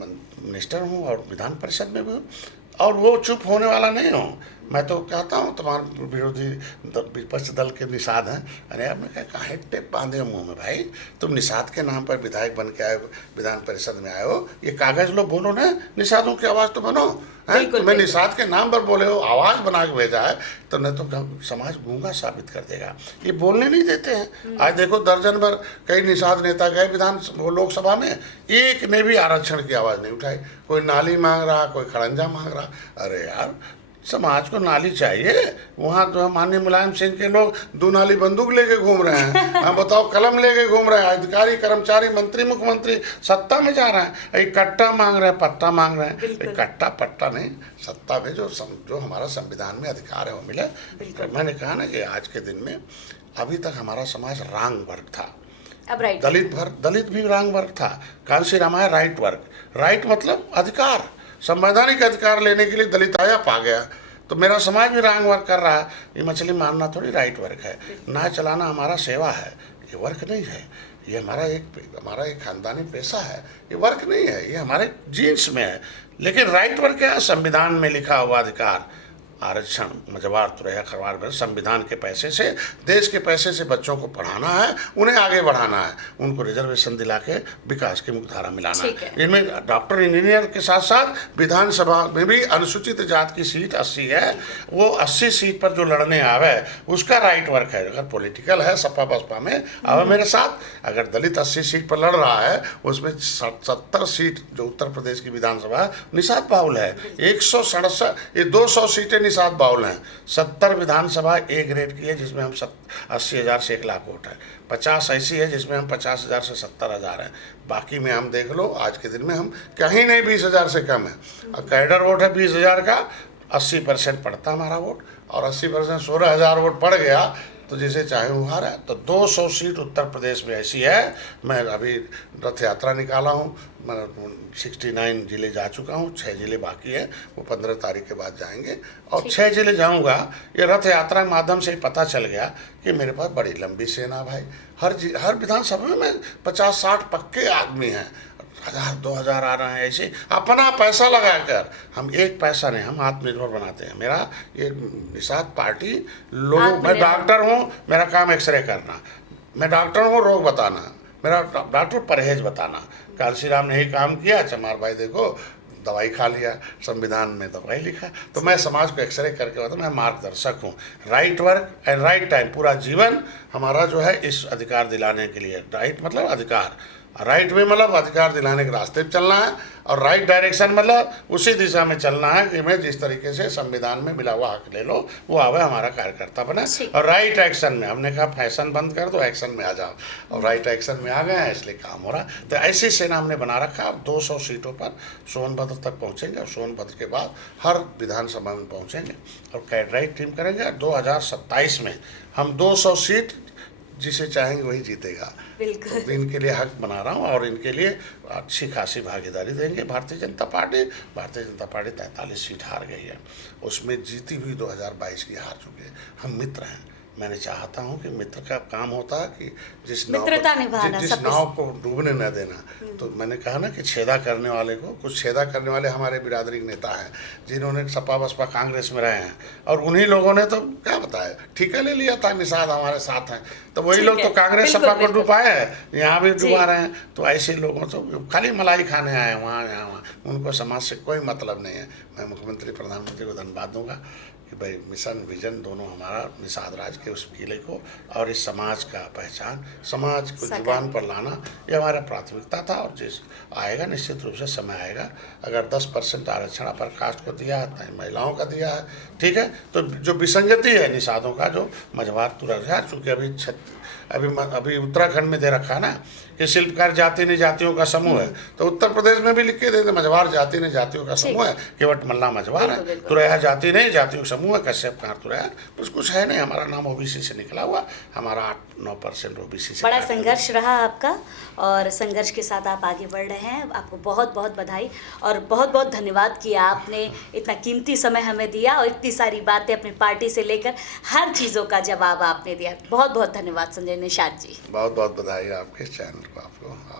मिनिस्टर हूँ और विधान परिषद में भी हूँ और वो चुप होने वाला नहीं हूँ। मैं तो कहता हूँ तुम्हारे विरोधी विपक्ष दल के निषाद हैं, अरे अब मैं कहा टेप बांधे मुँह में भाई, तुम निषाद के नाम पर विधायक बन के आए हो, विधान परिषद में आए हो, ये कागज़ लो, बोलो ना, निषादों की आवाज़ तो बनो। तुम्हें निषाद के नाम पर बोले हो, आवाज़ बना के भेजा है, तो नहीं तो समाज गूंगा साबित कर देगा। ये बोलने नहीं देते हैं। आज देखो दर्जन भर कई निषाद नेता गए लोकसभा में, एक ने भी आरक्षण की आवाज़ नहीं उठाई। कोई नाली मांग रहा, कोई खड़ंजा मांग रहा। अरे यार समाज को नाली चाहिए, वहाँ तो माननीय मुलायम सिंह के लोग 2 नाली बंदूक लेके घूम रहे हैं। हम बताओ कलम लेके घूम रहे हैं, अधिकारी कर्मचारी मंत्री मुख्यमंत्री सत्ता में जा रहे हैं, एक कट्टा मांग रहे हैं, पट्टा मांग रहे हैं। कट्टा पट्टा नहीं, सत्ता में जो हमारा संविधान में अधिकार है वो मिले। तो मैंने कहा ना कि आज के दिन में अभी तक हमारा समाज रांग वर्ग था, अब राइट, दलित भी रांग वर्ग था। कांसी रामायण राइट वर्ग, राइट मतलब अधिकार, संवैधानिक अधिकार लेने के लिए दलित आया पा गया। तो मेरा समाज भी रांग वर्क कर रहा है। ये मछली मारना थोड़ी राइट वर्क है, नाव चलाना हमारा सेवा है, ये वर्क नहीं है। ये हमारा एक खानदानी पेशा है, ये वर्क नहीं है, ये हमारे जीन्स में है। लेकिन राइट वर्क क्या है? संविधान में लिखा हुआ अधिकार, आरक्षण मजबार तुरैया खरवार में संविधान के पैसे से, देश के पैसे से बच्चों को पढ़ाना है, उन्हें आगे बढ़ाना है, उनको रिजर्वेशन दिला के विकास की मुख्यधारा मिलाना है। इनमें डॉक्टर इंजीनियर के साथ साथ विधानसभा में भी अनुसूचित जाति की सीट 80 है, वो 80 सीट पर जो लड़ने आवे उसका राइट वर्क है। अगर पॉलिटिकल है सपा बसपा में आवे मेरे साथ, अगर दलित 80 सीट पर लड़ रहा है उसमें 70 सीट जो उत्तर प्रदेश की विधानसभा है निषाद बाहुल है, 167 ये 200 सीटें निषाद बाहुल हैं। 70 विधानसभा ए ग्रेड की है जिसमें हम 80,000 से 1 लाख वोट है, 50 ऐसी है जिसमें हम 50,000 से 70,000 हैं। बाकी में हम देख लो आज के दिन में हम कहीं नहीं 20,000 से कम है। कैडर वोट है 20,000 का, 80% पड़ता हमारा वोट और 80% 16,000 वोट पड़ गया तो जैसे चाहे वो हारा। तो 200 सीट उत्तर प्रदेश में ऐसी है। मैं अभी रथ यात्रा निकाला हूँ, मैं 69 जिले जा चुका हूँ, 6 जिले बाकी है, वो 15 तारीख के बाद जाएंगे और 6 जिले जाऊँगा। ये रथ यात्रा के माध्यम से ही पता चल गया कि मेरे पास बड़ी लंबी सेना भाई। हर विधानसभा में 50-60 पक्के आदमी हैं, 1000-2000 आ रहे हैं। ऐसे अपना पैसा लगाकर, हम एक पैसा नहीं, हम आत्मनिर्भर बनाते हैं। मेरा ये निषाद पार्टी लोग, मैं डॉक्टर हूँ, मेरा काम एक्सरे करना, मैं डॉक्टर हूँ रोग बताना, मेरा डॉक्टर परहेज बताना। कालसी राम ने ही काम किया, चमार भाई देखो दवाई खा लिया, संविधान में दवाई लिखा। तो मैं समाज को एक्सरे करके बताऊँ, मैं मार्गदर्शक हूँ। Right work and right time, पूरा जीवन हमारा जो है इस अधिकार दिलाने के लिए। राइट मतलब अधिकार, राइट वे मतलब अधिकार दिलाने के रास्ते पे चलना है, और राइट डायरेक्शन मतलब उसी दिशा में चलना है कि मैं जिस तरीके से संविधान में मिला हुआ हक ले लो वो आवे हमारा कार्यकर्ता बने। और राइट एक्शन में हमने कहा फैशन बंद कर दो, एक्शन में आ जाओ, और राइट एक्शन में आ गए हैं, इसलिए काम हो रहा है। तो ऐसी सेना हमने बना रखा है। 200 सीटों पर सोनभद्र तक पहुँचेंगे, और सोनभद्र के बाद हर विधानसभा में पहुँचेंगे और कैडराइट टीम करेंगे। 2027 में हम 200 सीट जिसे चाहेंगे वही जीतेगा। बिल्कुल। तो इनके लिए हक बना रहा हूँ, और इनके लिए अच्छी खासी भागीदारी देंगे Bharatiya Janata party. Bharatiya Janata party 43 seat हार गई है, उसमें जीती हुई 2022 की हार चुकी है। हम मित्र हैं, मैंने चाहता हूँ कि मित्र का काम होता है कि जिस नाव को डूबने न देना। तो मैंने कहा ना कि छेदा करने वाले को, कुछ छेदा करने वाले हमारे बिरादरी के नेता हैं जिन्होंने सपा बसपा कांग्रेस में रहे हैं, और उन्हीं लोगों ने तो क्या बताया, ठेका ले लिया था, निषाद हमारे साथ हैं, तो वही लोग तो कांग्रेस सपा को डुबाए हैं, यहाँ भी डुबा रहे हैं। तो ऐसे लोगों तो खाली मलाई खाने आए वहाँ यहाँ, उनको समाज से कोई मतलब नहीं है। मैं मुख्यमंत्री प्रधानमंत्री को धन्यवाद दूंगा कि भाई मिशन विजन दोनों हमारा, निषाद राज के उस किले को और इस समाज का पहचान, समाज को जुबान पर लाना, ये हमारा प्राथमिकता था। और जिस आएगा निश्चित रूप से समय आएगा। अगर 10% आरक्षण अपर कास्ट को दिया है, महिलाओं का दिया है, ठीक है, तो जो विसंगति है निषादों का, जो मझवार तुरंत है, चूँकि अभी उत्तराखंड में दे रखा है ना कि शिल्पकार जाति ने जातियों का समूह है, तो उत्तर प्रदेश में भी लिख के देते मझवार जाति ने जातियों का समूह है, केवट मल्ला मझवार है, तुरैया जाति नहीं जातियों का समूह है, कश्यप कहाँ तुरैया, कुछ है नहीं। हमारा नाम ओबीसी से निकला हुआ, हमारा 8-9% ओबीसी से। बड़ा संघर्ष रहा आपका, और संघर्ष के साथ आप आगे बढ़ रहे हैं। आपको बहुत बहुत बधाई और बहुत बहुत धन्यवाद कि आपने इतना कीमती समय हमें दिया और इतनी सारी बातें अपनी पार्टी से लेकर हर चीज़ों का जवाब आपने दिया। बहुत बहुत धन्यवाद संजय निषाद जी। बहुत बहुत बधाई आपके चैनल को, आपको।